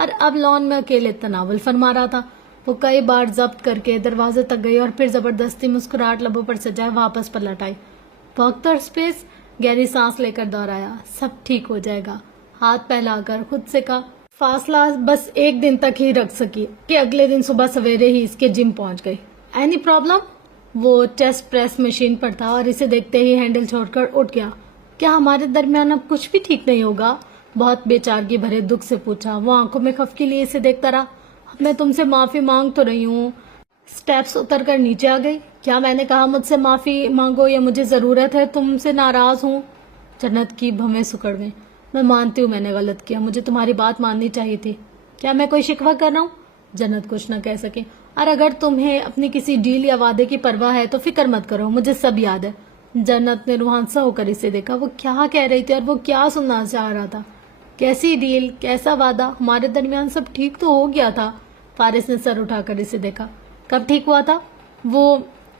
اور اب لان میں اکیلے تناول فرما رہا تھا۔ وہ کئی بار ضبط کر کے دروازے تک گئی اور پھر زبردستی مسکراہٹ لبوں پر سجائے واپس پلٹ آئی۔ وقت اور اسپیس، گہری سانس لے کر دہرایا، سب ٹھیک ہو جائے گا۔ ہاتھ پھیلا کر خود سے کہا، فاصلہ بس ایک دن تک ہی رکھ سکی کہ اگلے دن صبح سویرے ہی اس کے جم پہنچ گئی۔ Any problem? وہ چیسٹ پریس مشین پر تھا اور اسے دیکھتے ہی ہینڈل چھوڑ کر اٹھ گیا۔ کیا ہمارے درمیان اب کچھ بھی ٹھیک نہیں ہوگا؟ بہت بے چارگی بھرے دکھ سے پوچھا۔ وہ آنکھوں میں خفگی لیے اسے دیکھتا رہا۔ میں تم سے معافی مانگ تو رہی ہوں۔ سٹیپس اتر کر نیچے آ گئی۔ کیا میں نے کہا مجھ سے معافی مانگو یا مجھے ضرورت ہے تم سے ناراض ہوں؟ جنت کی بھویں سکڑ گئیں۔ میں مانتی ہوں میں نے غلط کیا، مجھے تمہاری بات ماننی چاہیے تھی۔ کیا میں کوئی شکوہ کر رہا ہوں؟ جنت کچھ نہ کہہ سکے۔ اور اگر تمہیں اپنی کسی ڈیل یا وعدے کی پرواہ ہے تو فکر مت کرو، مجھے سب یاد ہے۔ جنت نے روحانسا ہو کر اسے دیکھا۔ وہ کیا کہہ رہی تھی اور وہ کیا سننا چاہ رہا تھا؟ کیسی ڈیل، کیسا وعدہ؟ ہمارے درمیان سب ٹھیک تو ہو گیا تھا۔ فارس نے سر اٹھا کر اسے دیکھا۔ کب ٹھیک ہوا تھا؟ وہ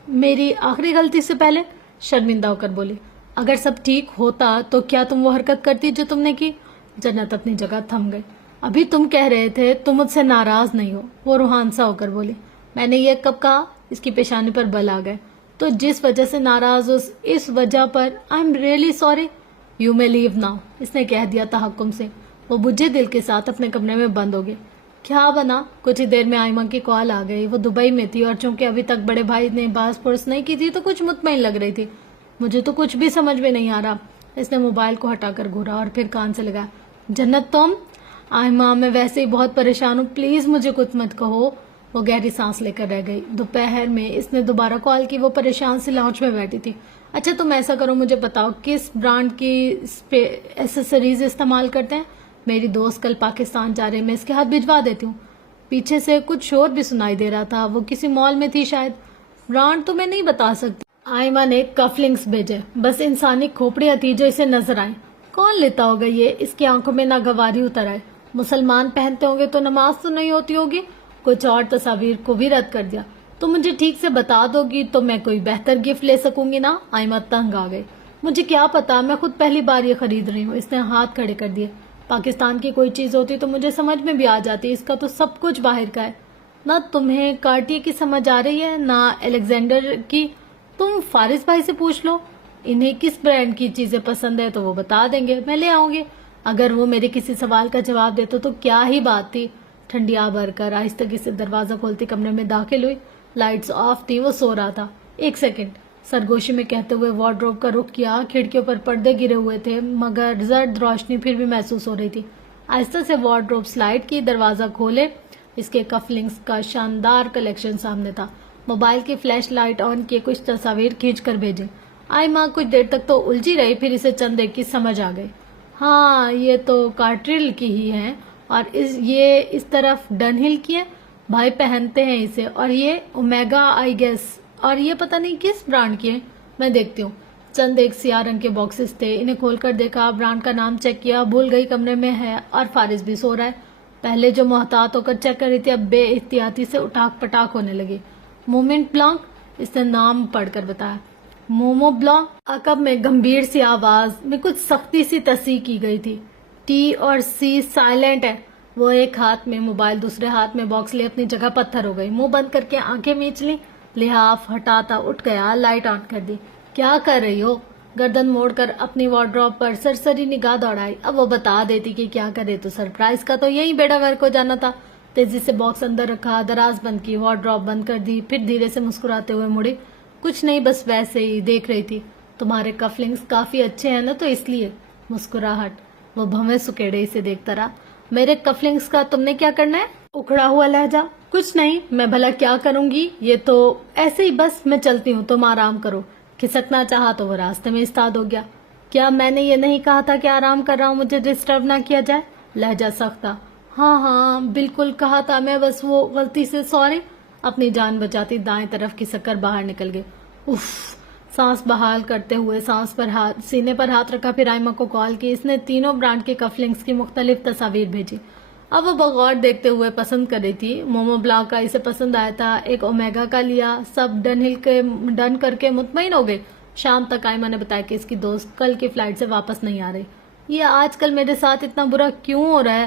میری آخری غلطی سے پہلے، شرمندہ ہو کر بولی۔ اگر سب ٹھیک ہوتا تو کیا تم وہ حرکت کرتی جو تم نے کی؟ جنت اپنی جگہ تھم گئی۔ ابھی تم کہہ رہے تھے تم مجھ سے ناراض نہیں ہو، وہ روحانسا ہو کر بولی۔ میں نے یہ کب کہا؟ اس کی پیشانی پر بل آ گئے۔ تو جس وجہ سے ناراض ہو اس وجہ پر I am really sorry, you may leave now, اس نے کہہ دیا تحکم سے۔ وہ بجھے دل کے ساتھ اپنے کمرے میں بند ہو گئے۔ کیا بنا؟ کچھ ہی دیر میں آئمہ کی کال آ گئی۔ وہ دبئی میں تھی اور چونکہ ابھی تک بڑے بھائی نے باز پرس نہیں کی تھی تو کچھ مطمئن لگ رہی تھی۔ مجھے تو کچھ بھی سمجھ میں نہیں آ رہا۔ اس نے موبائل کو ہٹا کر گھورا اور پھر کان سے لگایا۔ جنت تم؟ آئمہ میں ویسے ہی بہت پریشان ہوں، پلیز مجھے کچھ مت کہو۔ وہ گہری سانس لے کر رہ گئی۔ دوپہر میں اس نے دوبارہ کال کی۔ وہ پریشان سی لاؤنج میں بیٹھی تھی۔ اچھا تم ایسا کرو، مجھے بتاؤ کس برانڈ کی ایسیسریز استعمال کرتے ہیں؟ میری دوست کل پاکستان جا رہے، میں اس کے ہاتھ بھجوا دیتی ہوں۔ پیچھے سے کچھ شور بھی سنائی دے رہا تھا۔ وہ کسی مال میں تھی شاید۔ برانڈ تو میں نہیں بتا سکتی۔ آئمہ نے کف لنکس بھیجے، بس انسانی کھوپڑیاں تھی جو اسے نظر آئیں۔ کون لیتا ہوگا یہ؟ اس کی آنکھوں میں ناگواری اتر آئے۔ مسلمان پہنتے ہوں گے تو نماز تو نہیں ہوتی ہوگی؟ کچھ اور تصاویر کو بھی رد کر دیا۔ تو مجھے ٹھیک سے بتا دو گی تو میں کوئی بہتر گفٹ لے سکوں گی نا؟ آئمہ تنگ آ گئی۔ مجھے کیا پتا، میں خود پہلی بار یہ خرید رہی ہوں۔ اس نے ہاتھ کھڑے کر دیے۔ پاکستان کی کوئی چیز ہوتی تو مجھے سمجھ میں بھی آ جاتی، اس کا تو سب کچھ باہر کا ہے۔ نہ تمہیں کارٹیے کی سمجھ آ رہی ہے نہ الیگزینڈر کی۔ تم فارس بھائی سے پوچھ لو، انہیں کس برانڈ کی چیزیں پسند ہے تو وہ بتا دیں گے، میں لے آؤں گی۔ اگر وہ میرے کسی سوال کا جواب دیتے تو کیا ہی بات تھی۔ ٹھنڈی آ بھر کر آہستگی سے دروازہ کھولتی کمرے میں داخل ہوئی۔ لائٹس آف تھی، وہ سو رہا تھا۔ ایک سیکنڈ، سرگوشی میں کہتے ہوئے وارڈروب کا رخ کیا۔ کھڑکیوں پر پردے گرے ہوئے تھے مگر زرد روشنی پھر بھی محسوس ہو رہی تھی۔ آہستہ سے وارڈروب سلائڈ کی، دروازہ کھولے۔ اس کے کف لنکس کا شاندار کلیکشن سامنے تھا۔ موبائل کی فلیش لائٹ آن کیے، کچھ تصاویر کھینچ کر بھیجی۔ آئمہ کچھ دیر تک تو الجھی رہی، پھر اسے چند دیکھ کی سمجھ آ گئی۔ ہاں یہ تو کارٹریل کی ہی ہے، اور یہ اس طرف ڈن ہل کی ہے، بھائی پہنتے ہیں اسے، اور یہ اومیگا آئی گیس، اور یہ پتہ نہیں کس برانڈ کی ہے، میں دیکھتی ہوں۔ چند ایک سیاہ رنگ کے باکسز تھے، انہیں کھول کر دیکھا، برانڈ کا نام چیک کیا، بھول گئی کمرے میں ہے اور فارس بھی سو رہا ہے۔ پہلے جو محتاط ہو کر چیک کر رہی تھی اب بے احتیاطی سے اٹاک پٹاک ہونے لگی۔ مومنٹ بلانک، اس نے نام پڑھ کر بتایا۔ مومو بلانک۔ عقب میں گمبھیر سی آواز میں کچھ سختی سی تصحیح کی گئی تھی۔ ٹی اور سی سائلنٹ ہے۔ وہ ایک ہاتھ میں موبائل دوسرے ہاتھ میں باکس لے اپنی جگہ پتھر ہو گئی، منہ بند کر کے آنکھیں میچ لی، لحاف ہٹاتا اٹھ گیا، لائٹ آن کر دی۔ کیا کر رہی ہو؟ گردن موڑ کر اپنی وارڈروب پر سرسری نگاہ دوڑائی۔ اب وہ بتا دیتی کہ کیا کرے تو سرپرائز کا تو یہی بیڑا غرق ہو جانا تھا۔ تیزی سے باکس اندر رکھا، دراز بند کی، وارڈروب بند کر دی، پھر دھیرے سے مسکراتے ہوئے مڑی۔ کچھ نہیں، بس ویسے ہی دیکھ رہی تھی۔ تمہارے کف لنکس کافی اچھے ہیں نا تو اس لیے۔ مسکراہٹ۔ وہ بھویں سکیڑے اسے دیکھتا رہا۔ میرے کف لنکس کا تم نے کیا کرنا ہے؟ اکھڑا ہوا لہجہ۔ کچھ نہیں، میں بھلا کیا کروں گی، یہ تو ایسے ہی، بس میں چلتی ہوں، تم آرام کرو۔ کھسکنا چاہا تو وہ راستے میں استاد ہو گیا۔ کیا میں نے یہ نہیں کہا تھا کہ آرام کر رہا ہوں، مجھے ڈسٹرب نہ کیا جائے؟ لہجہ سخت تھا۔ ہاں ہاں بالکل کہا تھا میں، بس وہ غلطی سے، سوری۔ اپنی جان بچاتی دائیں طرف کھسک کر باہر نکل گئے۔ اف، سانس بحال کرتے ہوئے سینے پر ہاتھ رکھا، پھر آئمہ کو کال کی۔ اس نے تینوں برانڈ کے کف لنکس کی مختلف تصاویر بھیجی۔ اب وہ بغور دیکھتے ہوئے پسند کر رہی تھی۔ مومو بلانک کا اسے پسند آیا تھا، ایک اومیگا کا لیا، سب ڈن کر کے مطمئن ہو گئے۔ شام تک آئمہ نے بتایا کہ اس کی دوست کل کی فلائٹ سے واپس نہیں آ رہی۔ یہ آج کل میرے ساتھ اتنا برا کیوں ہو رہا ہے؟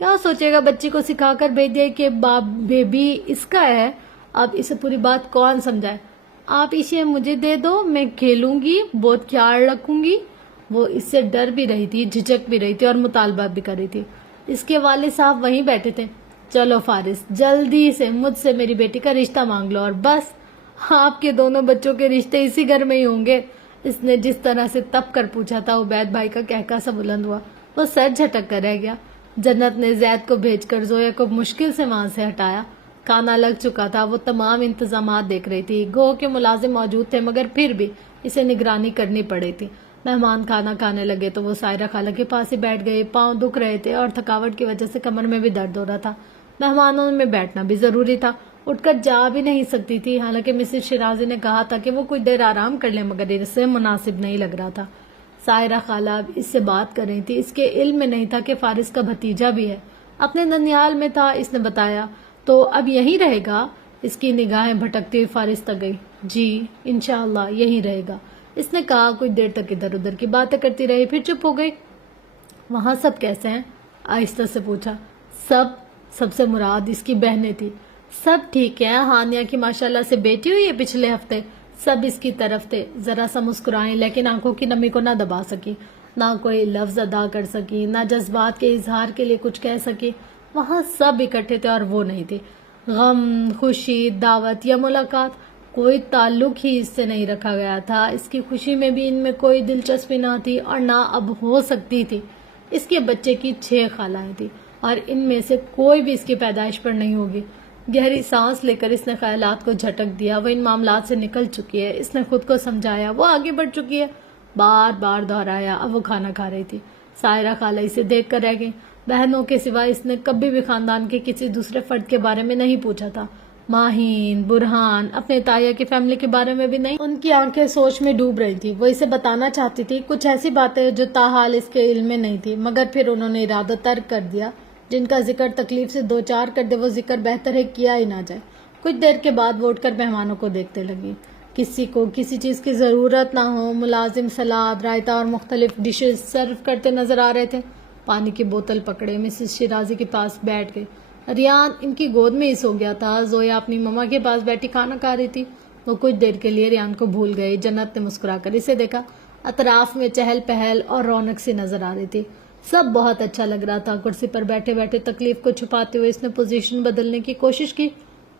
کیا سوچے گا، بچی کو سکھا کر بھیج دیا کہ بیبی اس کا ہے، اب اسے پوری بات کون سمجھائے؟ آپ اسے مجھے دے دو، میں کھیلوں گی، بہت خیال رکھوں گی۔ وہ اس سے ڈر بھی رہی تھی، جھجک بھی رہی تھی اور مطالبہ بھی کر رہی تھی۔ اس کے والد صاحب وہیں بیٹھے تھے۔ چلو فارس، جلدی سے مجھ سے میری بیٹی کا رشتہ مانگ لو اور بس آپ کے دونوں بچوں کے رشتے اسی گھر میں ہی ہوں گے۔ اس نے جس طرح سے تپ کر پوچھا تھا، عبید بھائی کا کہکا سا بلند ہوا، وہ سر جھٹک کر رہ گیا۔ جنت نے زید کو بھیج کر زویا کو مشکل سے وہاں سے ہٹایا۔ کھانا لگ چکا تھا، وہ تمام انتظامات دیکھ رہی تھی۔ گو کے ملازم موجود تھے مگر پھر بھی اسے نگرانی کرنی پڑی تھی۔ مہمان کھانا کھانے لگے تو وہ سائرہ خالہ کے پاس ہی بیٹھ گئے۔ پاؤں دکھ رہے تھے اور تھکاوٹ کی وجہ سے کمر میں بھی درد ہو رہا تھا۔ مہمانوں میں بیٹھنا بھی ضروری تھا، اٹھ کر جا بھی نہیں سکتی تھی، حالانکہ مسز شیرازی نے کہا تھا کہ وہ کچھ دیر آرام کر لیں، مگر اسے مناسب نہیں لگ رہا تھا۔ سائرہ خالہ اب اس سے بات کر رہی تھی، اس کے علم میں نہیں تھا کہ فارس کا بھتیجا بھی ہے، اپنے ننیال میں تھا۔ اس نے بتایا تو اب یہیں رہے گا؟ اس کی نگاہیں بھٹکتی ہوئی فارس تک گئی۔ جی انشاءاللہ یہیں رہے گا، اس نے کہا۔ کچھ دیر تک ادھر ادھر کی باتیں کرتی رہی، پھر چپ ہو گئی۔ وہاں سب کیسے ہیں؟ آہستہ سے پوچھا۔ سب سے مراد اس کی بہنیں تھی۔ سب ٹھیک ہے، ہانیہ کی ماشاءاللہ سے بیٹی ہوئی ہے پچھلے ہفتے۔ سب اس کی طرف تھے، ذرا سا مسکرائیں، لیکن آنکھوں کی نمی کو نہ دبا سکی، نہ کوئی لفظ ادا کر سکی، نہ جذبات کے اظہار کے لیے کچھ کہہ سکی۔ وہاں سب اکٹھے تھے اور وہ نہیں تھی۔ غم، خوشی، دعوت یا ملاقات، کوئی تعلق ہی اس سے نہیں رکھا گیا تھا۔ اس کی خوشی میں بھی ان میں کوئی دلچسپی نہ تھی اور نہ اب ہو سکتی تھی۔ اس کے بچے کی 6 خالائیں تھیں اور ان میں سے کوئی بھی اس کی پیدائش پر نہیں ہوگی۔ گہری سانس لے کر اس نے خیالات کو جھٹک دیا۔ وہ ان معاملات سے نکل چکی ہے، اس نے خود کو سمجھایا، وہ آگے بڑھ چکی ہے، بار بار دہرایا۔ اب وہ کھانا کھا رہی تھی۔ سائرہ خالہ اسے دیکھ کر رہ گئی۔ بہنوں کے سوا اس نے کبھی بھی خاندان کے کسی دوسرے فرد کے بارے میں نہیں پوچھا تھا۔ ماہین، برہان، اپنے تایا کی فیملی کے بارے میں بھی نہیں۔ ان کی آنکھیں سوچ میں ڈوب رہی تھی۔ وہ اسے بتانا چاہتی تھی کچھ ایسی باتیں جو تاحال اس کے علم میں نہیں تھی، مگر پھر انہوں نے ارادہ ترک کر دیا۔ جن کا ذکر تکلیف سے دو چار کر دے، وہ ذکر بہتر ہے کیا ہی نہ جائے۔ کچھ دیر کے بعد وہ اٹھ کر مہمانوں کو دیکھتے لگی۔ کسی کو کسی چیز کی ضرورت نہ ہو، ملازم سلاد، رائتا اور مختلف ڈشز سرو کرتے نظر آ رہے تھے۔ پانی کی بوتل پکڑے مسز شیرازی کے پاس بیٹھ گئی۔ ریان ان کی گود میں ہی سو گیا تھا۔ زویا اپنی مما کے پاس بیٹھی کھانا کھا رہی تھی۔ وہ کچھ دیر کے لیے ریان کو بھول گئی۔ جنت نے مسکرا کر اسے دیکھا۔ اطراف میں چہل پہل اور رونق سی نظر آ رہی تھی۔ سب بہت اچھا لگ رہا تھا۔ کرسی پر بیٹھے بیٹھے تکلیف کو چھپاتے ہوئے اس نے پوزیشن بدلنے کی کوشش کی۔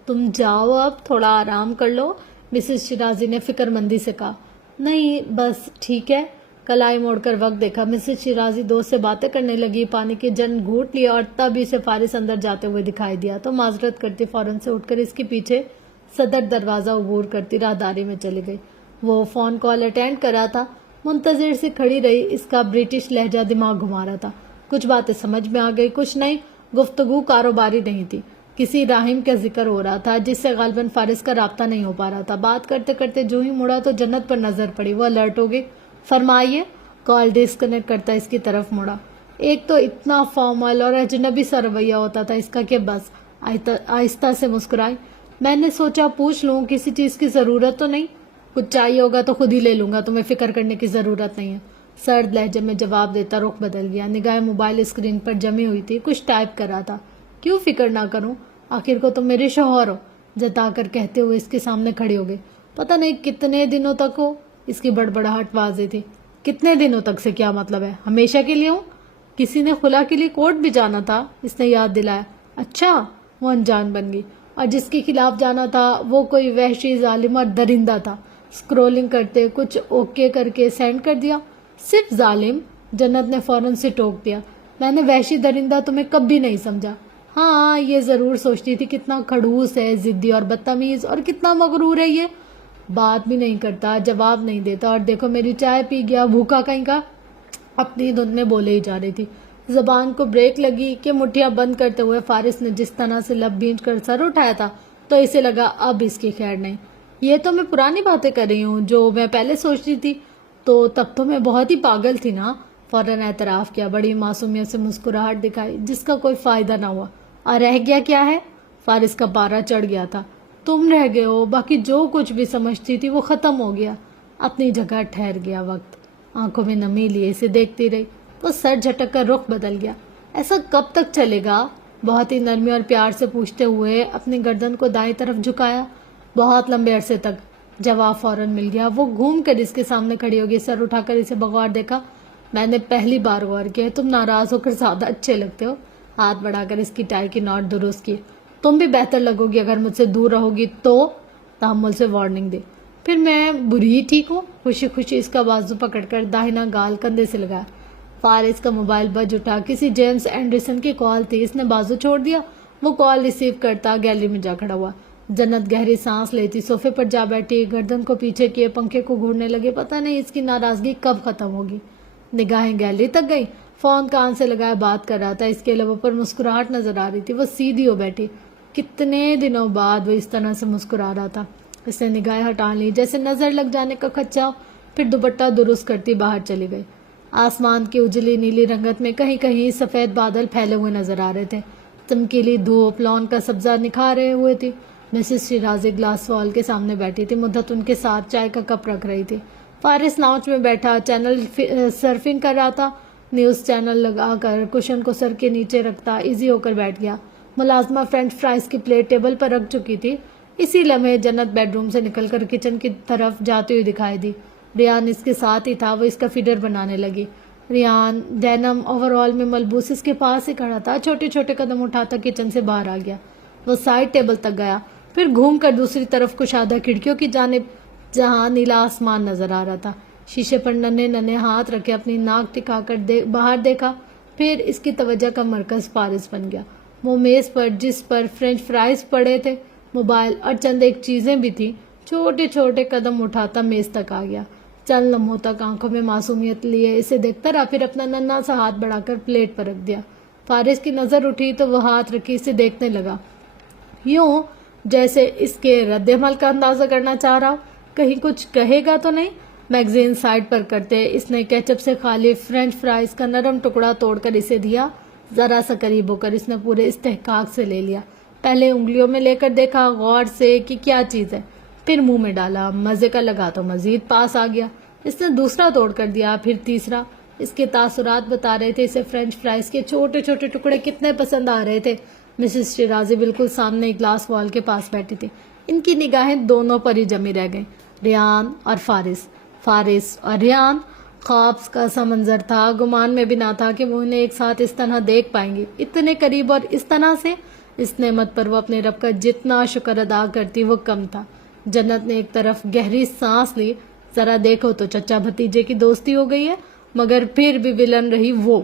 تم جاؤ، اب تھوڑا آرام کر لو، مسز شیرازی نے فکر مندی سے کہا۔ نہیں بس ٹھیک ہے۔ کلائی موڑ کر وقت دیکھا۔ مسز شیرازی دوست سے باتیں کرنے لگی، پانی کے جن گھونٹ لیا اور تب اسے فارس اندر جاتے ہوئے دکھائی دیا تو معذرت کرتی فوراً سے اٹھ کر اس کے پیچھے صدر دروازہ عبور کرتی راہداری میں چلی گئی۔ وہ فون کال اٹینڈ کر رہا تھا۔ منتظر سی کھڑی رہی۔ اس کا برٹش لہجہ دماغ گھما رہا تھا۔ کچھ باتیں سمجھ میں آ گئی، کچھ نہیں۔ گفتگو کاروباری نہیں تھی، کسی راہم کا ذکر ہو رہا تھا جس سے غالباً فارس کا رابطہ نہیں ہو پا رہا تھا۔ بات کرتے کرتے جو ہی مڑا تو جنت پر نظر پڑی۔ وہ الرٹ ہو گئی۔ فرمائیے۔ کال ڈسکنیکٹ کرتا اس کی طرف مڑا۔ ایک تو اتنا فارمل اور اجنبی سا رویہ ہوتا تھا اس کا کہ بس۔ آہستہ سے مسکرائی۔ میں نے سوچا پوچھ لوں، کسی چیز کی ضرورت تو نہیں؟ کچھ چاہیے ہوگا تو خود ہی لے لوں گا، تمہیں فکر کرنے کی ضرورت نہیں ہے۔ سرد لہجے میں جواب دیتا رخ بدل گیا۔ نگاہیں موبائل اسکرین پر جمی ہوئی تھی، کچھ ٹائپ کر رہا تھا۔ کیوں فکر نہ کروں، آخر کو تم میرے شوہر ہو، جتا کر کہتے ہوئے اس کے سامنے کھڑی ہو گئی۔ پتہ نہیں کتنے دنوں تک ہو، اس کی بڑبڑاہٹ واضح تھی۔ کتنے دنوں تک سے کیا مطلب ہے؟ ہمیشہ کے لیے ہوں؟ کسی نے خلا کے لیے کورٹ بھی جانا تھا، اس نے یاد دلایا۔ اچھا، وہ انجان بن گئی۔ اور جس کے خلاف جانا تھا وہ کوئی وحشی ظالم اور درندہ تھا۔ اسکرولنگ کرتے کچھ اوکے کر کے سینڈ کر دیا۔ صرف ظالم؟ جنت نے فوراً سے ٹوک دیا۔ میں نے وحشی درندہ تمہیں کبھی نہیں سمجھا۔ ہاں یہ ضرور سوچتی تھی کتنا کھڑوس ہے، ضدی اور بدتمیز، اور کتنا مغرور ہے یہ۔ بات بھی نہیں کرتا، جواب نہیں دیتا، اور دیکھو میری چائے پی گیا، بھوکا کہیں کا۔ اپنی دھن میں بولے ہی جا رہی تھی۔ زبان کو بریک لگی کہ مٹھیاں بند کرتے ہوئے فارس نے جس طرح سے لب بھینچ کر سر اٹھایا تھا تو اسے لگا اب اس کی خیر نہیں۔ یہ تو میں پرانی باتیں کر رہی ہوں جو میں پہلے سوچتی تھی، تو تب تو میں بہت ہی پاگل تھی نا، فوراً اعتراف کیا۔ بڑی معصومیت سے مسکراہٹ دکھائی جس کا کوئی فائدہ نہ ہوا۔ اور رہ گیا کیا ہے؟ فارس کا پارا چڑھ گیا تھا۔ تم رہ گئے ہو، باقی جو کچھ بھی سمجھتی تھی وہ ختم ہو گیا، اپنی جگہ ٹھہر گیا وقت۔ آنکھوں میں نمی لیے اسے دیکھتی رہی۔ وہ سر جھٹک کر رخ بدل گیا۔ ایسا کب تک چلے گا؟ بہت ہی نرمی اور پیار سے پوچھتے ہوئے اپنی گردن کو دائیں طرف جھکایا۔ بہت لمبے عرصے تک جواب فوراً مل گیا۔ وہ گھوم کر اس کے سامنے کھڑی ہوگی، سر اٹھا کر اسے بغور دیکھا۔ میں نے پہلی بار غور کیا، تم ناراض ہو کر زیادہ اچھے لگتے ہو۔ ہاتھ بڑھا کر اس کی ٹائی کی نوٹ درست کی۔ تم بھی بہتر لگو گی اگر مجھ سے دور رہو گی تو، تحمل سے وارننگ دی۔ پھر میں بری ٹھیک ہوں؟ خوشی خوشی اس کا بازو پکڑ کر داہنا گال کندھے سے لگایا۔ فارس کا موبائل بج اٹھا۔ کسی جیمز اینڈرسن کی کال تھی۔ اس نے بازو چھوڑ دیا۔ وہ کال ریسیو کرتا گیلری میں جا کھڑا ہوا۔ جنت گہری سانس لیتی صوفے پر جا بیٹھی، گردن کو پیچھے کیے پنکھے کو گھورنے لگے۔ پتہ نہیں اس کی ناراضگی کب ختم ہوگی۔ نگاہیں گیلری تک گئی۔ فون کان سے لگائے بات کر رہا تھا۔ اس کے لبوں پر مسکراہٹ نظر آ رہی تھی۔ وہ سیدھی ہو بیٹھی۔ کتنے دنوں بعد وہ اس طرح سے مسکرا رہا تھا۔ اس نے نگاہیں ہٹا لی جیسے نظر لگ جانے کا خدشہ ہو، پھر دوپٹہ درست کرتی باہر چلی گئی۔ آسمان کی اجلی نیلی رنگت میں کہیں کہیں سفید بادل پھیلے ہوئے نظر آ رہے تھے۔ چمکیلی دھوپ لان کا سبزہ نکھارے ہوئے تھی۔ مسز شیرازی گلاس وال کے سامنے بیٹھی تھی۔ مدت ان کے ساتھ چائے کا کپ رکھ رہی تھی۔ فارس لاؤنج میں بیٹھا چینل سرفنگ کر رہا تھا۔ نیوز چینل لگا کر کشن کو سر کے نیچے رکھتا ایزی ہو کر بیٹھ گیا۔ ملازمہ فرینچ فرائز کی پلیٹ ٹیبل پر رکھ چکی تھی۔ اسی لمحے جنت بیڈ روم سے نکل کر کچن کی طرف جاتی ہوئی دکھائی دی۔ ریان اس کے ساتھ ہی تھا۔ وہ اس کا فیڈر بنانے لگی۔ ریان ڈینم اوور آل میں ملبوس اس کے پاس ہی کھڑا تھا۔ چھوٹے چھوٹے قدم اٹھاتا کچن سے باہر آ گیا۔ وہ سائڈ ٹیبل تک گیا، پھر گھوم کر دوسری طرف کشادہ کھڑکیوں کی جانب جہاں نیلا آسمان نظر آ رہا تھا، شیشے پر ننھے ننھے ہاتھ رکھے اپنی ناک ٹکا کر باہر دیکھا۔ پھر اس کی توجہ کا مرکز فارس بن گیا۔ وہ میز پر جس پر فرینچ فرائز پڑے تھے، موبائل اور چند ایک چیزیں بھی تھیں، چھوٹے چھوٹے قدم اٹھاتا میز تک آ گیا۔ چند لمحوں تک آنکھوں میں معصومیت لیے اسے دیکھتا رہا، پھر اپنا ننھا سا ہاتھ بڑھا کر پلیٹ پر رکھ دیا۔ فارس کی نظر اٹھی تو وہ ہاتھ رکھی اسے دیکھنے لگا، یوں جیسے اس کے رد عمل کا اندازہ کرنا چاہ رہا، کہیں کچھ کہے گا تو نہیں۔ میگزین سائڈ پر کرتے اس نے کیچپ سے خالی فرینچ فرائز کا نرم ٹکڑا توڑ کر اسے دیا۔ ذرا سا قریب ہو کر اس نے پورے استحقاق سے لے لیا۔ پہلے انگلیوں میں لے کر دیکھا غور سے کہ کیا چیز ہے، پھر منہ میں ڈالا۔ مزے کا لگا تو مزید پاس آ گیا۔ اس نے دوسرا توڑ کر دیا، پھر تیسرا۔ اس کے تاثرات بتا رہے تھے اسے فرینچ فرائز کے چھوٹے چھوٹے ٹکڑے کتنے پسند آ رہے تھے۔ مسز شیرازی بالکل سامنے گلاس وال کے پاس بیٹھی تھی۔ ان کی نگاہیں دونوں پر ہی جمی رہ گئیں، ریان اور فارس، فارس اور ریان۔ خواب کا سا منظر تھا، گمان میں بھی نہ تھا کہ وہ انہیں ایک ساتھ اس طرح دیکھ پائیں گی، اتنے قریب اور اس طرح سے۔ اس نعمت پر وہ اپنے رب کا جتنا شکر ادا کرتی وہ کم تھا۔ جنت نے ایک طرف گہری سانس لی۔ ذرا دیکھو تو چچا بھتیجے کی دوستی ہو گئی ہے، مگر پھر بھی ولن رہی وہ۔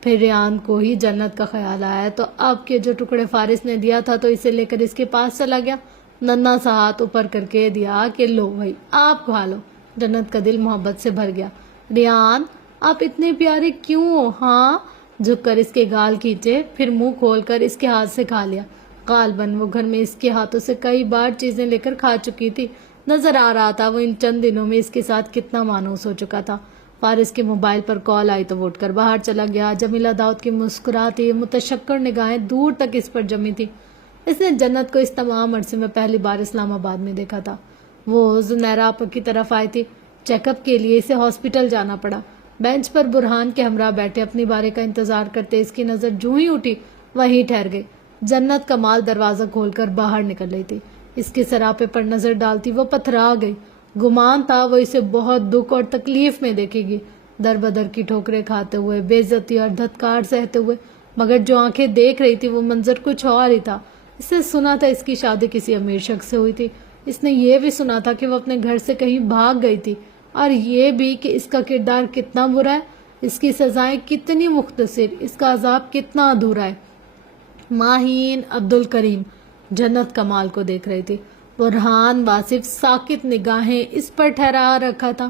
پھر ریان کو ہی جنت کا خیال آیا تو اب کے جو ٹکڑے فارس نے دیا تھا تو اسے لے کر اس کے پاس چلا گیا، ننھا سا ہاتھ اوپر کر کے دیا کہ لو بھائی آپ کھا لو۔ جنت کا دل محبت سے بھر گیا۔ ریان آپ اتنے پیارے کیوں ہو؟ ہاں، جھک کر اس کے گال کھینچے، پھر منہ کھول کر اس کے ہاتھ سے کھا لیا۔ غالباً وہ گھر میں اس کے ہاتھوں سے کئی بار چیزیں لے کر کھا چکی تھی۔ نظر آ رہا تھا وہ ان چند دنوں میں اس کے ساتھ کتنا مانوس ہو چکا تھا۔ فارس کے موبائل پر کال آئی تو وہ اٹھ کر باہر چلا گیا۔ جمیلہ داؤد کی مسکراتی متشکر نگاہیں دور تک اس پر جمی تھی۔ اس نے جنت کو اس تمام عرصے میں پہلی بار اسلام آباد میں دیکھا تھا۔ وہ زنیرہ آپا کی طرف آئی تھی۔ چیک اپ کے لیے اسے ہاسپٹل جانا پڑا۔ بینچ پر برہان کے ہمراہ بیٹھے اپنی باری کا انتظار کرتے اس کی نظر جو ہی اٹھی وہیں ٹھہر گئی۔ جنت کمال دروازہ کھول کر باہر نکل رہی تھی۔ اس کے سراپے پر نظر ڈالتی وہ پتھرا گئی۔ گمان تھا وہ اسے بہت دکھ اور تکلیف میں دیکھے گی، در بدر کی ٹھوکریں کھاتے ہوئے، بے عزتی اور دھتکار سہتے ہوئے، مگر جو آنکھیں دیکھ رہی تھی وہ منظر کچھ اور ہی تھا۔ اس نے سنا تھا اس کی شادی کسی امیر شخص سے ہوئی تھی۔ اس نے یہ بھی سنا تھا کہ وہ اپنے گھر سے کہیں بھاگ گئی تھی، اور یہ بھی کہ اس کا کردار کتنا برا ہے، اس کی سزائیں کتنی مختصر، اس کا عذاب کتنا ادھورا ہے۔ ماہین عبدالکریم جنت کمال کو دیکھ رہی تھی۔ برہان واصف ساکت نگاہیں اس پر ٹھہرا رکھا تھا۔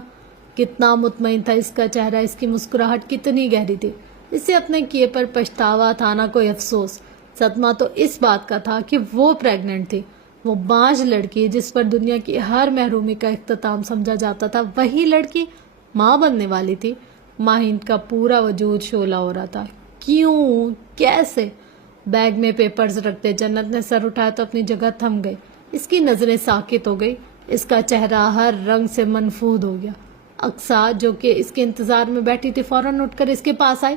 کتنا مطمئن تھا اس کا چہرہ، اس کی مسکراہٹ کتنی گہری تھی۔ اسے اپنے کیے پر پچھتاوا تھا، نہ کوئی افسوس۔ صدمہ تو اس بات کا تھا کہ وہ پریگننٹ تھی۔ وہ بانجھ لڑکی جس پر دنیا کی ہر محرومی کا اختتام سمجھا جاتا تھا، وہی لڑکی ماں بننے والی تھی۔ ماہین کا پورا وجود شعلہ ہو رہا تھا۔ کیوں؟ کیسے؟ بیگ میں پیپرز رکھتے جنت نے سر اٹھایا تو اپنی جگہ تھم گئی۔ اس کی نظریں ساکت ہو گئی، اس کا چہرہ ہر رنگ سے منفود ہو گیا۔ اقصیٰ جو کہ اس کے انتظار میں بیٹھی تھی فوراً اٹھ کر اس کے پاس آئی۔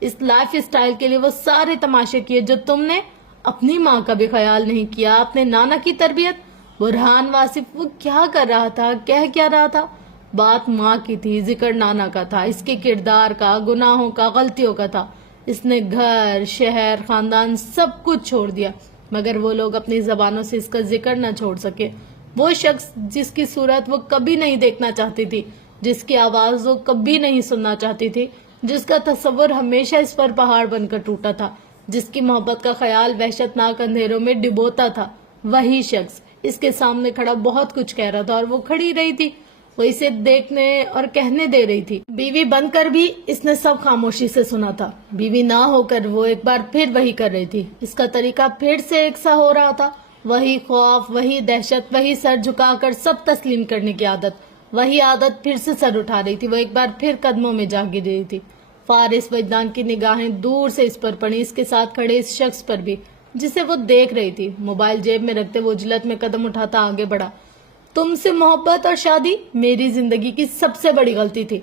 اس لائف اسٹائل کے لیے وہ سارے تماشے کیے جو تم نے اپنی ماں کا بھی خیال نہیں کیا، اپنے نانا کی تربیت۔ برہان واصف وہ کیا کر رہا تھا، کہہ کیا رہا تھا؟ بات ماں کی تھی، ذکر نانا کا تھا، اس کے کردار کا، گناہوں کا، غلطیوں کا تھا۔ اس نے گھر، شہر، خاندان سب کچھ چھوڑ دیا، مگر وہ لوگ اپنی زبانوں سے اس کا ذکر نہ چھوڑ سکے۔ وہ شخص جس کی صورت وہ کبھی نہیں دیکھنا چاہتی تھی، جس کی آواز وہ کبھی نہیں سننا چاہتی تھی، جس کا تصور ہمیشہ اس پر پہاڑ بن کر ٹوٹا تھا، جس کی محبت کا خیال وحشتناک اندھیروں میں ڈبوتا تھا، وہی شخص اس کے سامنے کھڑا بہت کچھ کہہ رہا تھا، اور وہ کھڑی رہی تھی، وہ اسے دیکھنے اور کہنے دے رہی تھی۔ بیوی بن کر بھی اس نے سب خاموشی سے سنا تھا، بیوی نہ ہو کر وہ ایک بار پھر وہی کر رہی تھی۔ اس کا طریقہ پھر سے ایک سا ہو رہا تھا، وہی خوف، وہی دہشت، وہی سر جھکا کر سب تسلیم کرنے کی عادت، وہی عادت پھر سے سر اٹھا رہی تھی، وہ ایک بار پھر قدموں میں جا گر رہی تھی۔ فارس وجدان کی نگاہیں دور سے اس پر پڑی، اس کے ساتھ کھڑے اس شخص پر بھی جسے وہ دیکھ رہی تھی۔ موبائل جیب میں رکھتے وہ اجلت میں قدم اٹھاتا آگے بڑھا۔ تم سے محبت اور شادی میری زندگی کی سب سے بڑی غلطی تھی۔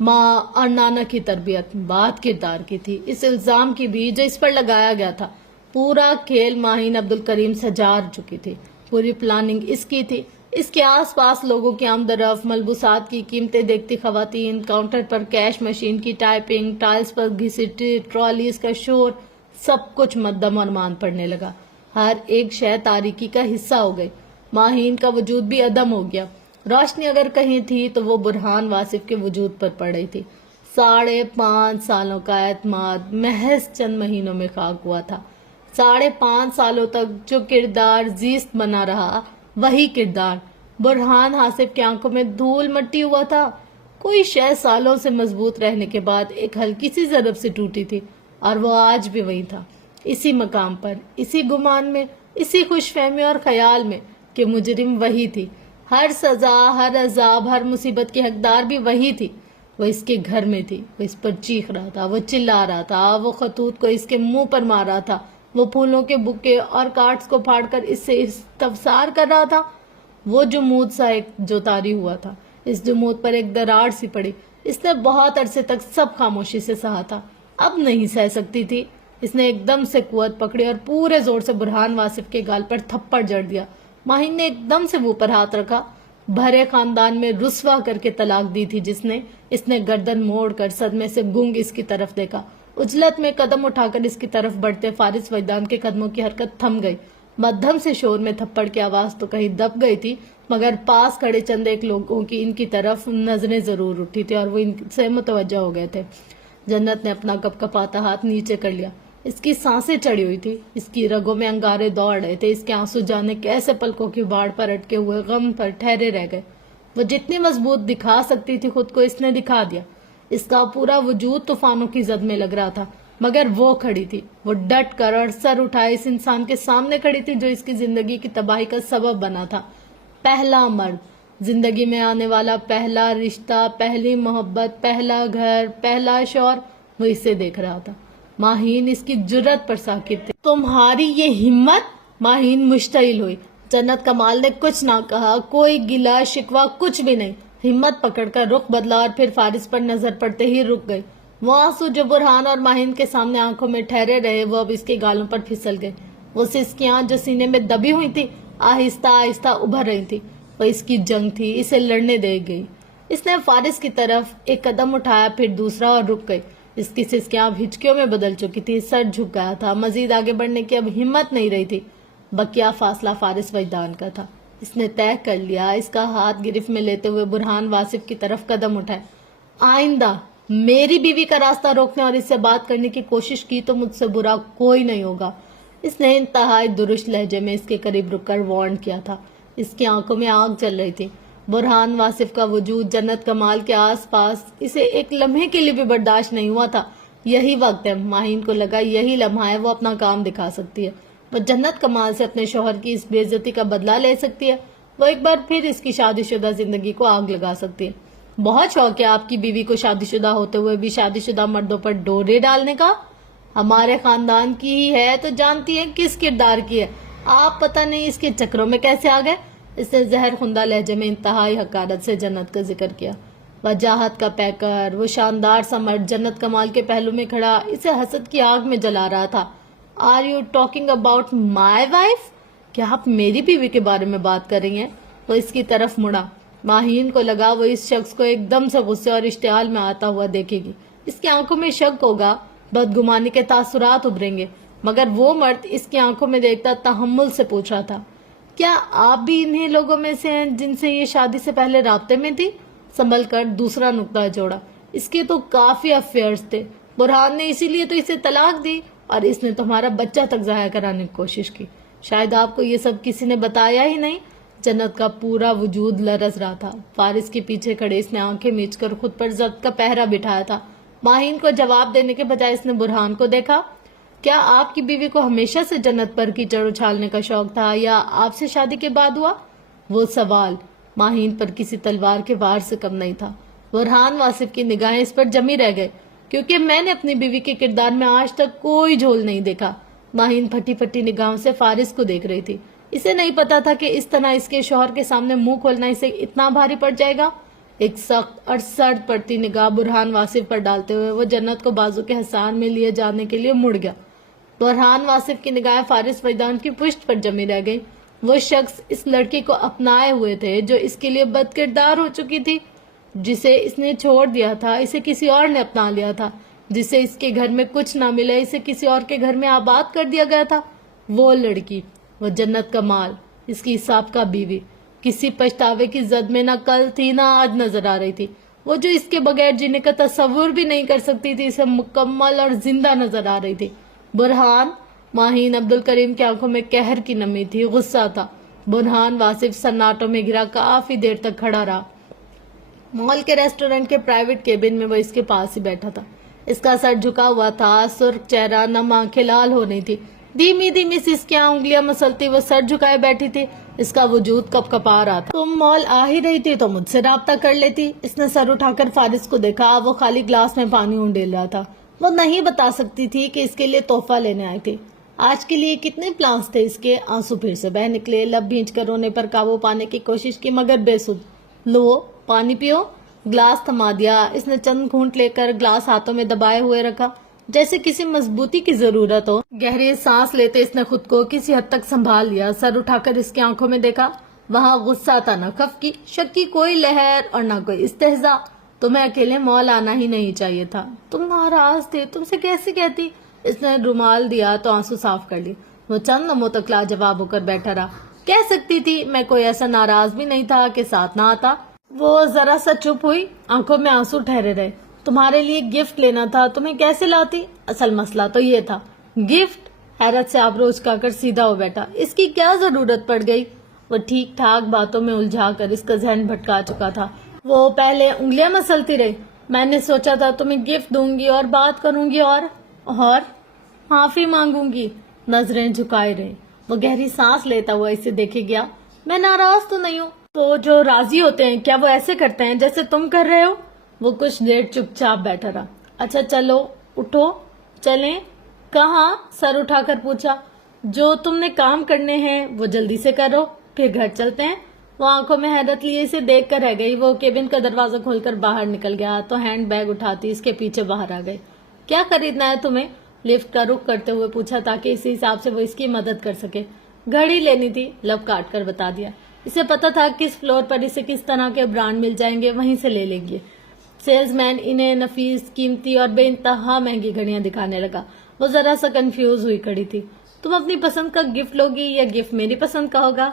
ماں اور نانا کی تربیت بات کردار کی تھی، اس الزام کی بھی جو اس پر لگایا گیا تھا۔ پورا کھیل ماہین عبدالکریم سجار چکی تھی، پوری پلاننگ اس کی تھی۔ اس کے آس پاس لوگوں کی آمد و رفت، ملبوسات کی قیمتیں دیکھتی خواتین، کاؤنٹر پر کیش مشین کی ٹائپنگ، ٹائلز پر گھسیٹتی ٹرالیز کا شور، سب کچھ مدھم اور مان پڑنے لگا۔ ہر ایک شے تاریکی کا حصہ ہو گئی، ماہین کا وجود بھی عدم ہو گیا۔ روشنی اگر کہیں تھی تو وہ برہان واصف کے وجود پر پڑ رہی تھی۔ 5.5 سالوں کا اعتماد محض چند مہینوں میں خاک ہوا تھا۔ 5.5 سالوں تک جو کردار زیست بنا رہا، وہی کردار برہان واصف کی آنکھوں میں دھول مٹی ہوا تھا۔ کوئی شے سالوں سے مضبوط رہنے کے بعد ایک ہلکی سی ضرب سے ٹوٹی تھی، اور وہ آج بھی وہی تھا، اسی مقام پر، اسی گمان میں، اسی خوش فہمی اور خیال میں کہ مجرم وہی تھی۔ ہر سزا، ہر عذاب، ہر مصیبت کی حقدار بھی وہی تھی۔ وہ اس کے گھر میں تھی، وہ اس پر چیخ رہا تھا، وہ چلا رہا تھا، وہ خطوط کو اس کے منہ پر مار رہا تھا، وہ پھولوں کے بکے اور کارڈز کو پھاڑ کر اس سے استفسار کر رہا تھا۔ وہ جمود سا ایک جو طاری ہوا تھا، اس جمود پر ایک دراڑ سی پڑی۔ اس نے بہت عرصے تک سب خاموشی سے سہا تھا، اب نہیں سہ سکتی تھی۔ اس نے ایک دم سے قوت پکڑی اور پورے زور سے برہان واصف کے گال پر تھپڑ جڑ دیا۔ ماہین نے ایک دم سے منہ پر ہاتھ رکھا۔ بھرے خاندان میں رسوا کر کے طلاق دی تھی جس نے، اس نے گردن موڑ کر صدمے سے گنگ اس کی طرف دیکھا۔ اجلت میں قدم اٹھا کر اس کی طرف بڑھتے فارس وجدان کے قدموں کی حرکت تھم گئی۔ مدھم سے شور میں تھپڑ کی آواز تو کہیں دب گئی تھی، مگر پاس کھڑے چند ایک لوگوں کی ان کی طرف نظریں ضرور اٹھی تھی اور وہ ان سے متوجہ ہو گئے تھے۔ جنت نے اپنا کپ کپاتا ہاتھ نیچے کر لیا۔ اس کی سانسیں چڑھی ہوئی تھی، اس کی رگوں میں انگارے دوڑ رہے تھے، اس کے آنسو جانے کیسے پلکوں کی باڑ پر اٹکے ہوئے غم پر ٹھہرے رہ گئے۔ وہ جتنی مضبوط دکھا سکتی تھی خود کو اس نے دکھا دیا۔ اس کا پورا وجود طوفانوں کی زد میں لگ رہا تھا، مگر وہ کھڑی تھی، وہ ڈٹ کر اور سر اٹھائے اس انسان کے سامنے کھڑی تھی جو اس کی زندگی کی تباہی کا سبب بنا تھا۔ پہلا مرد، زندگی میں آنے والا پہلا رشتہ، پہلی محبت، پہلا گھر، پہلا شوہر، وہ اسے دیکھ رہا تھا۔ ماہین اس کی جرت پر ساکت تھی۔ تمہاری یہ ہمت؟ ماہین مشتعل ہوئی۔ جنت کمال نے کچھ نہ کہا، کوئی گلا شکوہ کچھ بھی نہیں۔ ہمت پکڑ کر رخ بدلا اور پھر فارس پر نظر پڑتے ہی رک گئی۔ وہ آنسو جو برہان اور ماہین کے سامنے آنکھوں میں ٹھہرے رہے وہ اب اس کے گالوں پر پھسل گئے۔ وہ سسکیاں جو سینے میں دبی ہوئی تھی آہستہ آہستہ ابھر رہی تھی۔ وہ اس کی جنگ تھی، اسے لڑنے دے گئی۔ اس نے فارس کی طرف ایک قدم اٹھایا، پھر دوسرا، اور رک گئی۔ اس کی سسکیاں اب ہچکیوں میں بدل چکی تھی، سر جھک گیا تھا، مزید آگے بڑھنے کی اب ہمت نہیں رہی تھی۔ بقیہ فاصلہ فارس وجدان کا تھا۔ اس نے طے کر لیا، اس کا ہاتھ گرفت میں لیتے ہوئے برہان واصف کی طرف قدم اٹھائے۔ آئندہ میری بیوی کا راستہ روکنے اور اس سے بات کرنے کی کوشش کی تو مجھ سے برا کوئی نہیں ہوگا۔ اس نے انتہائی درست لہجے میں اس کے قریب رک کر وارن کیا تھا۔ اس کی آنکھوں میں آگ چل رہی تھی۔ برہان واصف کا وجود جنت کمال کے آس پاس اسے ایک لمحے کے لیے بھی برداشت نہیں ہوا تھا۔ یہی وقت ہے، ماہین کو لگا یہی لمحہ ہے، وہ اپنا کام دکھا سکتی ہے، وہ جنت کمال سے اپنے شوہر کی اس بے عزتی کا بدلہ لے سکتی ہے، وہ ایک بار پھر اس کی شادی شدہ زندگی کو آگ لگا سکتی ہے۔ بہت شوق ہے آپ کی بیوی کو شادی شدہ ہوتے ہوئے بھی شادی شدہ مردوں پر ڈورے ڈالنے کا؟ ہمارے خاندان کی ہی ہے تو جانتی ہے کس کردار کی ہے، آپ پتہ نہیں اس کے چکروں میں کیسے آ گئے۔ اس نے زہر خندہ لہجے میں انتہائی حقارت سے جنت کا ذکر کیا۔ وجاہت کا پیکر، وہ شاندار سا مرد جنت کمال کے پہلو میں کھڑا اسے حسد کی آگ میں جلا رہا تھا۔ Are you talking about my wife? کیا آپ میری بیوی کے بارے میں بات کر رہی ہیں؟ وہ اس کی طرف مڑا۔ ماہین کو لگا وہ اس شخص کو ایک دم سے غصے اور اشتعال میں آتا ہوا دیکھے گی، اس کی آنکھوں میں شک ہوگا، بدگمانی کے تاثرات ابھریں گے، مگر وہ مرد اس کی آنکھوں میں دیکھتا تحمل سے پوچھ رہا تھا، کیا آپ بھی انہیں لوگوں میں سے ہیں جن سے یہ شادی سے پہلے رابطے میں تھی؟ سنبھل کر دوسرا نقطہ جوڑا، اس کے تو کافی افیئرز تھے، برہان نے اسی لیے تو اسے طلاق دی، اور اس نے تمہارا بچہ تک ضائع کرانے کی کوشش کی۔ شاید آپ کو یہ سب کسی نے بتایا ہی نہیں۔ جنت کا پورا وجود لرز رہا تھا۔ فارس کے پیچھے کھڑے اس نے آنکھیں میچ کر خود پر ضبط کا پہرا بٹھایا تھا۔ ماہین کو جواب دینے کے بجائے اس نے برہان کو دیکھا۔ کیا آپ کی بیوی کو ہمیشہ سے جنت پر کیچڑ اچھالنے کا شوق تھا یا آپ سے شادی کے بعد ہوا؟ وہ سوال ماہین پر کسی تلوار کے وار سے کم نہیں تھا۔ برہان واصف کی نگاہیں اس پر جمی رہ گئے، کیونکہ میں نے اپنی بیوی کے کردار میں آج تک کوئی جھول نہیں دیکھا۔ ماہین پھٹی پھٹی نگاہوں سے فارس کو دیکھ رہی تھی۔ اسے نہیں پتا تھا کہ اس طرح اس کے شوہر کے سامنے منہ کھولنا اسے اتنا بھاری پڑ جائے گا۔ ایک سخت اور سرد پڑتی نگاہ برہان واصف پر ڈالتے ہوئے وہ جنت کو بازو کے حصار میں لیے جانے کے لیے مڑ گیا۔ برہان واصف کی نگاہیں فارس وجدان کی پشت پر جمی رہ گئی۔ وہ شخص اس لڑکی کو اپنائے ہوئے تھے جو اس کے لیے بد کردار ہو چکی تھی، جسے اس نے چھوڑ دیا تھا اسے کسی اور نے اپنا لیا تھا، جسے اس کے گھر میں کچھ نہ ملے اسے کسی اور کے گھر میں آباد کر دیا گیا تھا۔ وہ لڑکی، وہ جنت کمال، اس کی سابقہ بیوی، کسی پچھتاوے کی زد میں نہ کل تھی نہ آج نظر آ رہی تھی۔ وہ جو اس کے بغیر جینے کا تصور بھی نہیں کر سکتی تھی اسے مکمل اور زندہ نظر آ رہی تھی۔ برہان، ماہین عبدالکریم کی آنکھوں میں قہر کی نمی تھی، غصہ تھا۔ برہان واصف سناٹوں میں گھرا کافی دیر تک کھڑا رہا۔ مال کے ریسٹورنٹ کے پرائیویٹ کیبن میں وہ اس کے پاس ہی بیٹھا تھا۔ اس کا سر جھکا ہوا تھا، سرخ چہرہ، نم آنکھیں لال ہو رہی تھی، دھیمی دھیمی سی اس کی انگلیاں مسلتی وہ سر جھکائے بیٹھی تھی۔ اس کا وجود کپ کپا رہا تھا۔ تم مال آ ہی رہی تھی تو مجھ سے رابطہ کر لیتی۔ اس نے سر اٹھا کر فارس کو دیکھا، وہ خالی گلاس میں پانی اونڈیل رہا تھا۔ وہ نہیں بتا سکتی تھی کہ اس کے لیے تحفہ لینے آئی تھی۔ آج کے لیے کتنے پلانس تھے اس کے، آنسو پھر سے بہہ نکلے، لب بھینچ کر رونے پر قابو پانے کی کوشش کی مگر بے سود۔ لو پانی پیو۔ گلاس تھما دیا۔ اس نے چند گھونٹ لے کر گلاس ہاتھوں میں دبائے ہوئے رکھا جیسے کسی مضبوطی کی ضرورت ہو۔ گہری سانس لیتے اس نے خود کو کسی حد تک سنبھال لیا، سر اٹھا کر اس کی آنکھوں میں دیکھا۔ وہاں غصہ تھا، نہ خف کی، شک کی کوئی لہر اور نہ کوئی استہزاء۔ تمہیں اکیلے مال آنا ہی نہیں چاہیے تھا، تم ناراض تھے، تم سے کیسے کہتی۔ اس نے رومال دیا تو آنسو صاف کر لی۔ وہ چند لمحوں تک لاجواب ہو کر بیٹھا رہا۔ کہہ سکتی تھی، میں کوئی ایسا ناراض بھی نہیں تھا کہ ساتھ نہ آتا۔ وہ ذرا سا چپ ہوئی، آنکھوں میں آنسو ٹھہرے رہے۔ تمہارے لیے گفٹ لینا تھا، تمہیں کیسے لاتی؟ اصل مسئلہ تو یہ تھا۔ گفٹ؟ حیرت سے آبرو اچکا کر سیدھا ہو بیٹھا۔ اس کی کیا ضرورت پڑ گئی؟ وہ ٹھیک ٹھاک باتوں میں الجھا کر اس کا ذہن بھٹکا چکا تھا۔ وہ پہلے انگلیاں مسلتی رہی۔ میں نے سوچا تھا تمہیں گفٹ دوں گی اور بات کروں گی اور معافی مانگوں گی۔ نظریں جھکائے رہی۔ وہ گہری سانس لیتا ہوا اسے دیکھے گیا۔ میں ناراض تو نہیں ہوں۔ تو جو راضی ہوتے ہیں کیا وہ ایسے کرتے ہیں جیسے تم کر رہے ہو؟ وہ کچھ دیر چپ چاپ بیٹھا رہا۔ اچھا چلو اٹھو، چلیں۔ کہاں؟ سر اٹھا کر پوچھا۔ جو تم نے کام کرنے ہیں وہ جلدی سے کرو، پھر گھر چلتے ہیں۔ وہ آنکھوں میں حیرت لیے اسے دیکھ کر رہ گئی۔ وہ کیبن کا دروازہ کھول کر باہر نکل گیا تو ہینڈ بیگ اٹھاتی اس کے پیچھے باہر آ گئی۔ کیا خریدنا ہے تمہیں؟ لفٹ کا رخ کرتے ہوئے پوچھا تاکہ اسی حساب سے وہ اس کی مدد کر سکے۔ گھڑی لینی تھی، لب کاٹ کر بتا دیا۔ اسے پتا تھا کس فلور پر اسے کس طرح کے برانڈ مل جائیں گے، وہیں سے لے لیں گے۔ سیلز مین انہیں نفیس، قیمتی اور بے انتہا مہنگی گھڑیاں دکھانے لگا۔ وہ ذرا سا کنفیوز ہوئی کھڑی تھی۔ تم اپنی پسند کا گفٹ لوگی یا گفٹ میری پسند کا ہوگا؟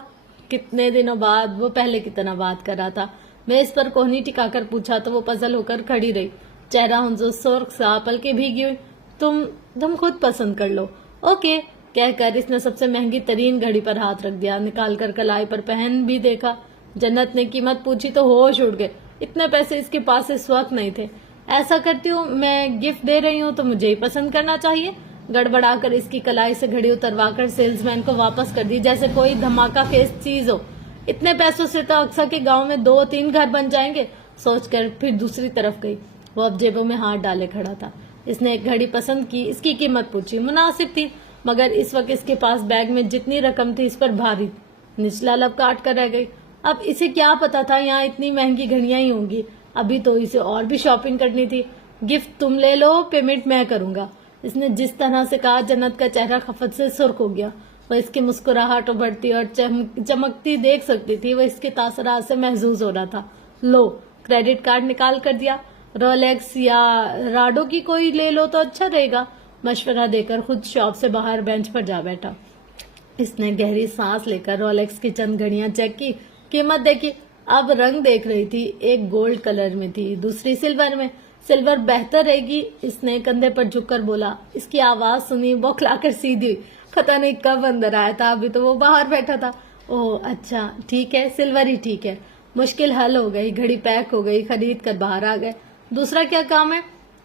کتنے دنوں بعد وہ پہلے کی طرح بات کر رہا تھا۔ میں اس پر کوہنی ٹکا کر پوچھا تو وہ پزل ہو کر کھڑی رہی، چہرہ ہنزو سرخ سا، پلکیں بھیگی ہوئی۔ تم خود پسند کر لو۔ اوکے کہہ کر اس نے سب سے مہنگی ترین گھڑی پر ہاتھ رکھ دیا، نکال کر کلائی پر پہن بھی دیکھا۔ جنت نے قیمت پوچھی تو ہوش اڑ گئے، اتنے پیسے اس کے پاس اس وقت نہیں تھے۔ ایسا کرتی ہوں، میں گفٹ دے رہی ہوں تو مجھے ہی پسند کرنا چاہیے۔ گڑبڑا کر اس کی کلائی سے گھڑی اتروا کر سیلز مین کو واپس کر دی جیسے کوئی دھماکہ خیز چیز ہو۔ اتنے پیسوں سے تو اکثر کے گاؤں میں 2-3 گھر بن جائیں گے، سوچ کر پھر دوسری طرف گئی۔ وہ اب جیبوں میں ہاتھ ڈالے کھڑا تھا۔ اس نے ایک گھڑی پسند کی، اس کی قیمت پوچھی، مناسب تھی، مگر اس وقت اس کے پاس بیگ میں جتنی رقم تھی اس پر بھاری، نچلا لب کاٹ کر رہ گئی۔ اب اسے کیا پتا تھا یہاں اتنی مہنگی گھڑیاں ہی ہوں گی۔ ابھی تو اسے اور بھی شاپنگ کرنی تھی. گفٹ تم لے لو, پیمنٹ میں کروں گا. اس نے جس طرح سے کہا جنت کا چہرہ خفت سے سرخ ہو گیا. وہ اس کی مسکراہٹ ابھرتی اور چمکتی دیکھ سکتی تھی. وہ اس کے تاثرات سے محظوظ ہو رہا تھا. لو, کریڈٹ کارڈ نکال کر دیا. رولیکس یا راڈو کی کوئی لے لو تو اچھا رہے گا. مشورہ دے کر خود شاپ سے باہر بینچ پر جا بیٹھا. اس نے گہری سانس لے کر رولیکس کی چند گھڑیاں چیک کی, قیمت دیکھی. اب رنگ دیکھ رہی تھی. ایک گولڈ کلر میں تھی, دوسری سلور میں. سلور بہتر رہے گی, اس نے کندھے پر جھک کر بولا. اس کی آواز سنی, بوکھلا کر سیدھی. پتہ نہیں کب اندر آیا تھا, ابھی تو وہ باہر بیٹھا تھا. اوہ اچھا ٹھیک ہے, سلور ہی ٹھیک ہے. مشکل حل ہو گئی, گھڑی پیک ہو گئی, خرید کر باہر آ گئے. دوسرا کیا کام ہے؟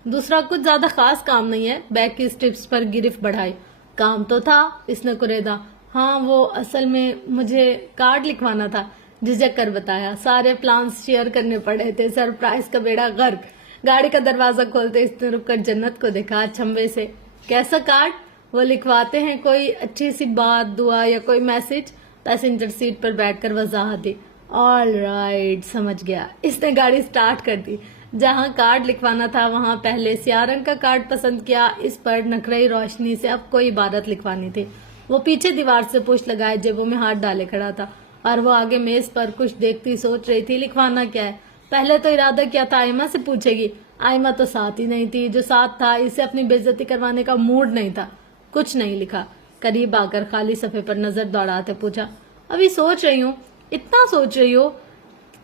دوسرا کچھ زیادہ خاص کام نہیں ہے. بیگ کی سٹرپس پر گرفت بڑھائی. کام تو تھا, اس نے کریدا. ہاں وہ اصل میں مجھے کارڈ لکھوانا تھا. جھجک کر بتایا. سارے پلانز شیئر کرنے پڑے تھے. سرپرائز کا بیڑا غرق. گاڑی کا دروازہ کھولتے اس نے رک کر جنت کو دیکھا چھمبے سے. کیسا کارڈ؟ وہ لکھواتے ہیں کوئی اچھی سی بات, دعا یا کوئی میسج. پیسنجر سیٹ پر بیٹھ کر وضاحت دی. آل رائٹ, سمجھ گیا. اس نے گاڑی سٹارٹ کر دی. جہاں کارڈ لکھوانا تھا وہاں پہلے سیاہ رنگ کا کارڈ پسند کیا. اس پر نقرئی روشنی سے اب کوئی عبارت لکھوانی تھی. وہ پیچھے دیوار سے پشت لگائے جیبوں میں ہاتھ ڈالے کھڑا تھا اور وہ آگے میز پر کچھ دیکھتی سوچ رہی تھی لکھوانا کیا ہے. پہلے تو ارادہ کیا تھا آئمہ سے پوچھے گی. آئمہ تو ساتھ ہی نہیں تھی. جو ساتھ تھا اسے اپنی بے عزتی کروانے کا موڈ نہیں تھا. کچھ نہیں لکھا. قریب آ کر خالی صفحے پر نظر دوڑاتے پوچھا. ابھی سوچ رہی ہوں. اتنا سوچ رہی ہو؟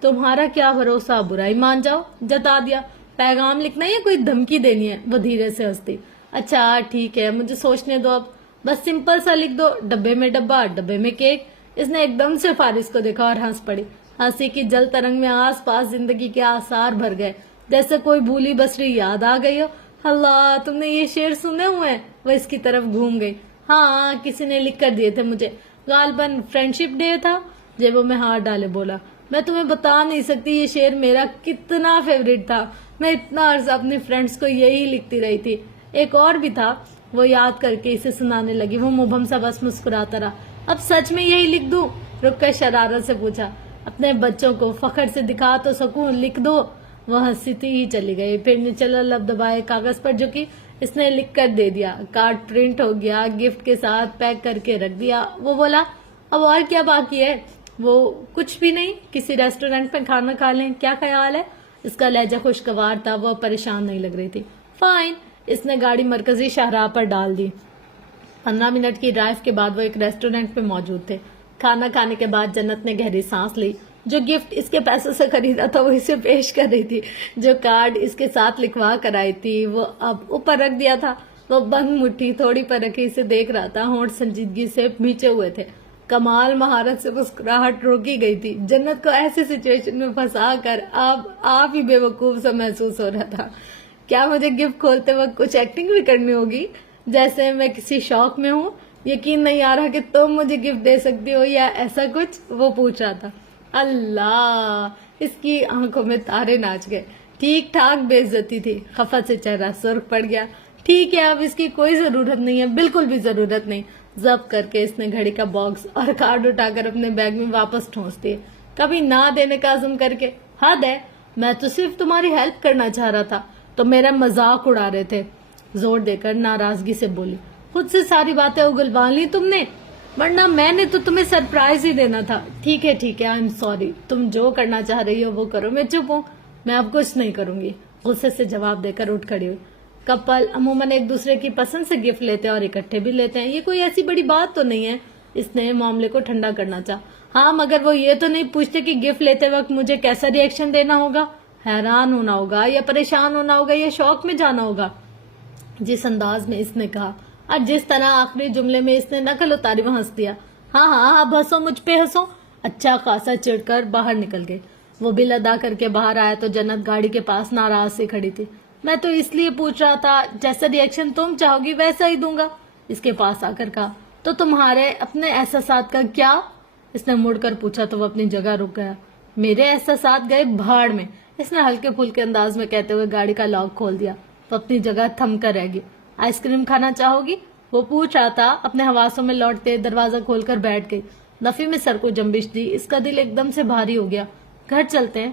تمہارا کیا بھروسہ, برائی مان جاؤ. جتا دیا. پیغام لکھنا ہے یا کوئی دھمکی دینی ہے؟ وہ دھیرے سے ہنستی. اچھا ٹھیک ہے, مجھے سوچنے دو. اب بس سمپل سا لکھ دو, ڈبے میں ڈبا, ڈبے میں کیک. اس نے ایک دم سے فارس کو دیکھا اور ہنس پڑی. ہنسی کی جل ترنگ میں آس پاس زندگی کے آثار بھر گئے, جیسے کوئی بھولی بسری یاد آ گئی ہو. اللہ, تم نے یہ شعر سنے ہوئے ہیں؟ وہ اس کی طرف گھوم گئی. ہاں, کسی نے لکھ کر دیے تھے مجھے. غالباً فرینڈشپ ڈے تھا. جیبوں میں ہاتھ ڈالے بولا. میں تمہیں بتا نہیں سکتی یہ شعر میرا کتنا فیوریٹ تھا. میں اتنا عرصہ اپنی فرینڈس کو یہی لکھتی رہی تھی. ایک اور بھی تھا. وہ یاد کر کے اسے سنانے لگی. وہ مبہم سا بس مسکراتا رہا. اب سچ میں یہی لکھ دوں؟ رک کر شرارت سے پوچھا. اپنے بچوں کو فخر سے دکھا تو سکوں, لکھ دو. وہ ہنستی ہی چلی گئی. پھر نچلا لب دبائے کاغذ پر جھکی. اس نے لکھ کر دے دیا. کارڈ پرنٹ ہو گیا. گفٹ کے ساتھ پیک کر کے رکھ دیا. وہ بولا. اب اور کیا باقی ہے؟ وہ کچھ بھی نہیں. کسی ریسٹورینٹ میں کھانا کھا لیں, کیا خیال ہے؟ اس کا لہجہ خوشگوار تھا. وہ پریشان نہیں لگ رہی تھی. فائن. اس نے گاڑی مرکزی شاہراہ پر ڈال دی. 15 منٹ کی ڈرائیو کے بعد وہ ایک ریسٹورینٹ میں موجود تھے. کھانا کھانے کے بعد جنت نے گہری سانس لی. جو گفٹ اس کے پیسوں سے خریدا تھا وہ اسے پیش کر رہی تھی. جو کارڈ اس کے ساتھ لکھوا کر آئی تھی وہ اب اوپر رکھ دیا تھا. وہ بند مٹھی تھوڑی پر رکھی اسے دیکھ رہا تھا. ہونٹ سنجیدگی سے بھیچے ہوئے تھے. کمال مہارت سے مسکراہٹ روکی گئی تھی. جنت کو ایسی سچویشن میں پھنسا کر اب آپ ہی بے وقوف سا محسوس ہو رہا تھا. کیا مجھے گفٹ کھولتے وقت کچھ ایکٹنگ بھی کرنی ہوگی, جیسے میں کسی شوق میں ہوں؟ یقین نہیں آ رہا کہ تم مجھے گفٹ دے سکتی ہو یا ایسا کچھ. وہ پوچھ رہا تھا. اللہ, اس کی آنکھوں میں تارے ناچ گئے. ٹھیک ٹھاک بے عزتی تھی. خفت سے چہرہ سرخ پڑ گیا. ٹھیک ہے, اب اس کی کوئی ضرورت نہیں ہے, بالکل بھی ضرورت نہیں. ضبط کر کے اس نے گھڑی کا باکس اور کارڈ اٹھا کر اپنے بیگ میں واپس ٹھونس دیے. کبھی نہ دینے کا عزم کر کے. حد ہے, میں تو صرف تمہاری ہیلپ کرنا چاہ رہا تھا, تو میرا مذاق اڑا رہے تھے. زور دے کر ناراضگی سے بولی. خود سے ساری باتیں اگلوا لی تم نے, ورنہ میں نے تو تمہیں سرپرائز ہی دینا تھا. ٹھیک ہے آئی ایم سوری. تم جو کرنا چاہ رہی ہو وہ کرو, میں چپ ہوں. میں اب کچھ نہیں کروں گی. غصے سے جواب دے کر اٹھ کھڑی ہوئی. کپل عموماً ایک دوسرے کی پسند سے گفٹ لیتے ہیں اور اکٹھے بھی لیتے ہیں. یہ کوئی ایسی بڑی بات تو نہیں ہے. اس نے معاملے کو ٹھنڈا کرنا چاہا. ہاں, مگر وہ یہ تو نہیں پوچھتے کہ گفٹ لیتے وقت مجھے کیسا ری ایکشن دینا ہوگا. حیران ہونا ہوگا یا پریشان ہونا ہوگا یا شوق میں جانا ہوگا. جس انداز میں اس نے کہا اور جس طرح آخری جملے میں اس نے نقل اتاری وہ ہنس دیا. ہاں, اب ہنسو, مجھ پہ ہنسو. اچھا خاصا چڑ کر باہر نکل گئی. وہ بل ادا کر کے باہر آیا تو جنت گاڑی کے پاس ناراض سے کھڑی تھی. میں تو اس لیے پوچھ رہا تھا, جیسا ری ایکشن تم چاہو گی ویسا ہی دوں گا. اس کے پاس آ کر کہا. تو تمہارے اپنے احساسات کا کیا؟ اس نے مڑ کر پوچھا تو وہ اپنی جگہ رک گیا. میرے احساسات گئے بھاڑ میں, اس نے ہلکے پھلکے انداز میں کہتے ہوئے گاڑی کا لاک کھول دیا. وہ اپنی جگہ تھم کر رہ گئی. آئس کریم کھانا چاہو گی؟ وہ پوچھ رہا تھا. اپنے حواسوں میں لوٹتے دروازہ کھول کر بیٹھ گئی. نفی میں سر کو جنبش دی. اس کا دل ایک دم سے بھاری ہو گیا. گھر چلتے ہیں.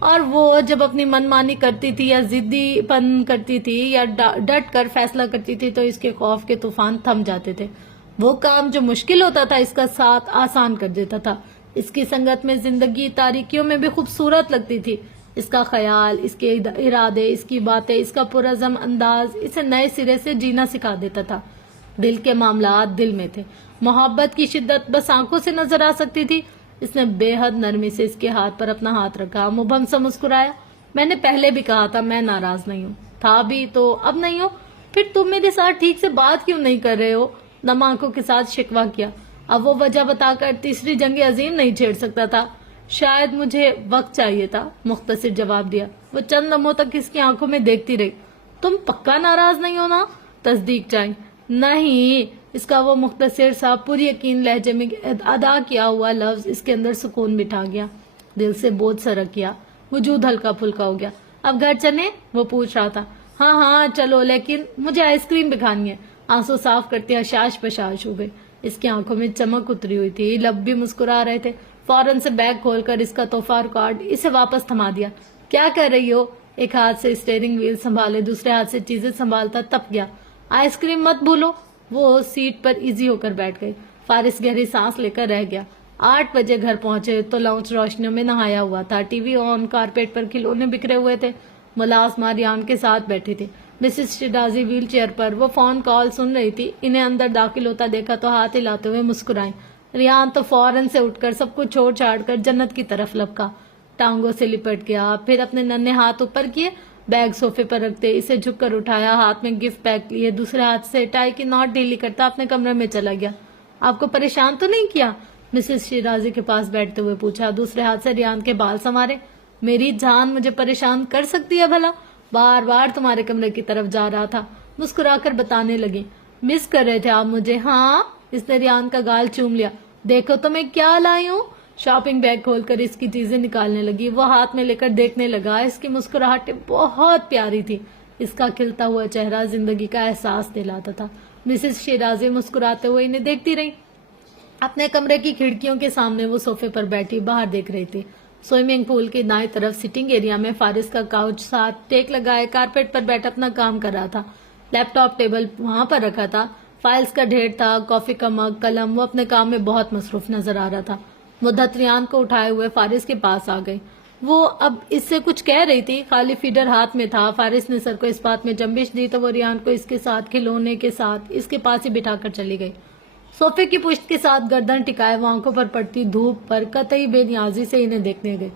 اور وہ جب اپنی من مانی کرتی تھی یا ضدی پن کرتی تھی یا ڈٹ کر فیصلہ کرتی تھی تو اس کے خوف کے طوفان تھم جاتے تھے. وہ کام جو مشکل ہوتا تھا اس کا ساتھ آسان کر دیتا تھا. اس کی سنگت میں زندگی تاریکیوں میں بھی خوبصورت لگتی تھی. اس کا خیال، اس کے ارادے، اس کی باتیں، اس کا پرعزم انداز اسے نئے سرے سے جینا سکھا دیتا تھا. دل کے معاملات دل میں تھے. محبت کی شدت بس آنکھوں سے نظر آ سکتی تھی. اس نے بے حد نرمی سے اس کے ہاتھ پر اپنا ہاتھ رکھا، مبہم سے مسکرایا. میں نے پہلے بھی کہا تھا میں ناراض نہیں ہوں. تھا بھی تو اب نہیں ہو. پھر تم میرے ساتھ ٹھیک سے بات کیوں نہیں کر رہے ہو؟ نم آنکھوں کے ساتھ شکوہ کیا. اب وہ وجہ بتا کر تیسری جنگ عظیم نہیں چھیڑ سکتا تھا. شاید مجھے وقت چاہیے تھا، مختصر جواب دیا. وہ چند لمحوں تک اس کی آنکھوں میں دیکھتی رہی. تم پکا ناراض نہیں ہو نا؟ تصدیق چاہیے. نہیں. اس کا وہ مختصر سا پوری یقین لہجے میں ادا کیا ہوا لفظ اس کے اندر سکون بٹھا گیا. دل سے بوجھ سرک گیا، وجود ہلکا پھلکا ہو گیا. اب گھر چلیں؟ وہ پوچھ رہا تھا. ہاں ہاں چلو، لیکن مجھے آئس کریم بھی کھانی ہے. آنسو صاف کرتے حشاش پشاش ہو گئے. اس کی آنکھوں میں چمک اتری ہوئی تھی، لب بھی مسکرا رہے تھے. فوراً سے بیگ کھول کر اس کا تحفہ اور کارڈ اسے واپس تھما دیا. کیا کر رہی ہو؟ ایک ہاتھ سے اسٹیئرنگ ویل سنبھالے دوسرے ہاتھ سے چیزیں سنبھالتا تپ گیا. آئس کریم مت بھولو. وہ سیٹ پر ایزی ہو کر بیٹھ گئی. فارس گہری سانس لے کر رہ گیا. 8 بجے گھر پہنچے تو لاؤنج روشنیوں میں نہایا ہوا تھا. ٹی وی آن، کارپیٹ پر کھلونے بکھرے ہوئے تھے. ملازمہ ریان کے ساتھ بیٹھی تھی. مسز شیرازی ویل چیئر پر وہ فون کال سن رہی تھی. انہیں اندر داخل ہوتا دیکھا تو ہاتھ ہلاتے ہوئے مسکرائیں. ریان تو فوراً سے اٹھ کر سب کچھ چھوڑ چھاڑ کر جنت کی طرف لپکا. ٹانگوں سے لپٹ گیا، پھر اپنے ننھے ہاتھ اوپر کیے، بیگ صوفے پر رکھتے اسے جھک کر اٹھایا، ہاتھ میں گفٹ پیک لیے دوسرے ہاتھ سے ٹائی کی ناٹ ڈھیلی کرتا اپنے کمرے میں چلا گیا. آپ کو پریشان تو نہیں کیا؟ مسز شیرازی کے پاس بیٹھتے ہوئے پوچھا. دوسرے ہاتھ سے ریان کے بال سنوارے. میری جان مجھے پریشان کر سکتی ہے بھلا؟ بار بار تمہارے کمرے کی طرف جا رہا تھا. مسکرا کر بتانے لگی. مس کر رہے تھے آپ مجھے؟ ہاں. اس نے ریان کا گال چوم لیا. دیکھو تو میں کیا لائی ہوں. شاپنگ بیگ کھول کر اس کی چیزیں نکالنے لگی. وہ ہاتھ میں لے کر دیکھنے لگا. اس کی مسکراہٹ بہت پیاری تھی. اس کا کھلتا ہوا چہرہ زندگی کا احساس دلاتا تھا. مسز شیرازی مسکراتے ہوئے انہیں دیکھتی رہی. اپنے کمرے کی کھڑکیوں کے سامنے وہ صوفے پر بیٹھی باہر دیکھ رہی تھی. سوئمنگ پول کی دائیں طرف سٹنگ ایریا میں فارس کا کاؤچ ساتھ ٹیک لگائے کارپیٹ پر بیٹھ اپنا کام کر رہا تھا. لیپ ٹاپ ٹیبل وہاں پر رکھا تھا. فائلز کا ڈھیر تھا، کافی کا مگ، قلم. وہ اپنے کام میں بہت مصروف نظر آ رہا تھا. مدت ریان کو اٹھائے ہوئے فارس کے پاس آ گئی. وہ اب اس سے کچھ کہہ رہی تھی. خالی فیڈر ہاتھ میں تھا. فارس نے سر کو اس بات میں جنبش دی تو وہ ریان کو اس کے ساتھ کھلونے کے ساتھ اس کے پاس ہی بٹھا کر چلی گئی. صوفے کی پشت کے ساتھ گردن ٹکائے وہ آنکھوں پر پڑتی دھوپ پر قطعی بے نیازی سے انہیں دیکھنے گئے.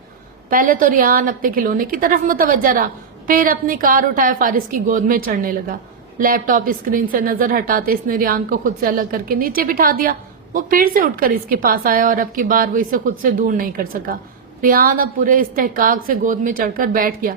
پہلے تو ریان اپنے کھلونے کی طرف متوجہ رہا، پھر اپنی کار اٹھائے فارس کی گود میں چڑھنے لگا. لیپ ٹاپ اسکرین سے نظر ہٹاتے اس نے ریان کو خود سے الگ کر کے نیچے بٹھا دیا. وہ پھر سے اٹھ کر اس کے پاس آیا اور اب کی بار وہ اسے خود سے دور نہیں کر سکا. ریان اب پورے استحقاق سے گود میں چڑھ کر بیٹھ گیا.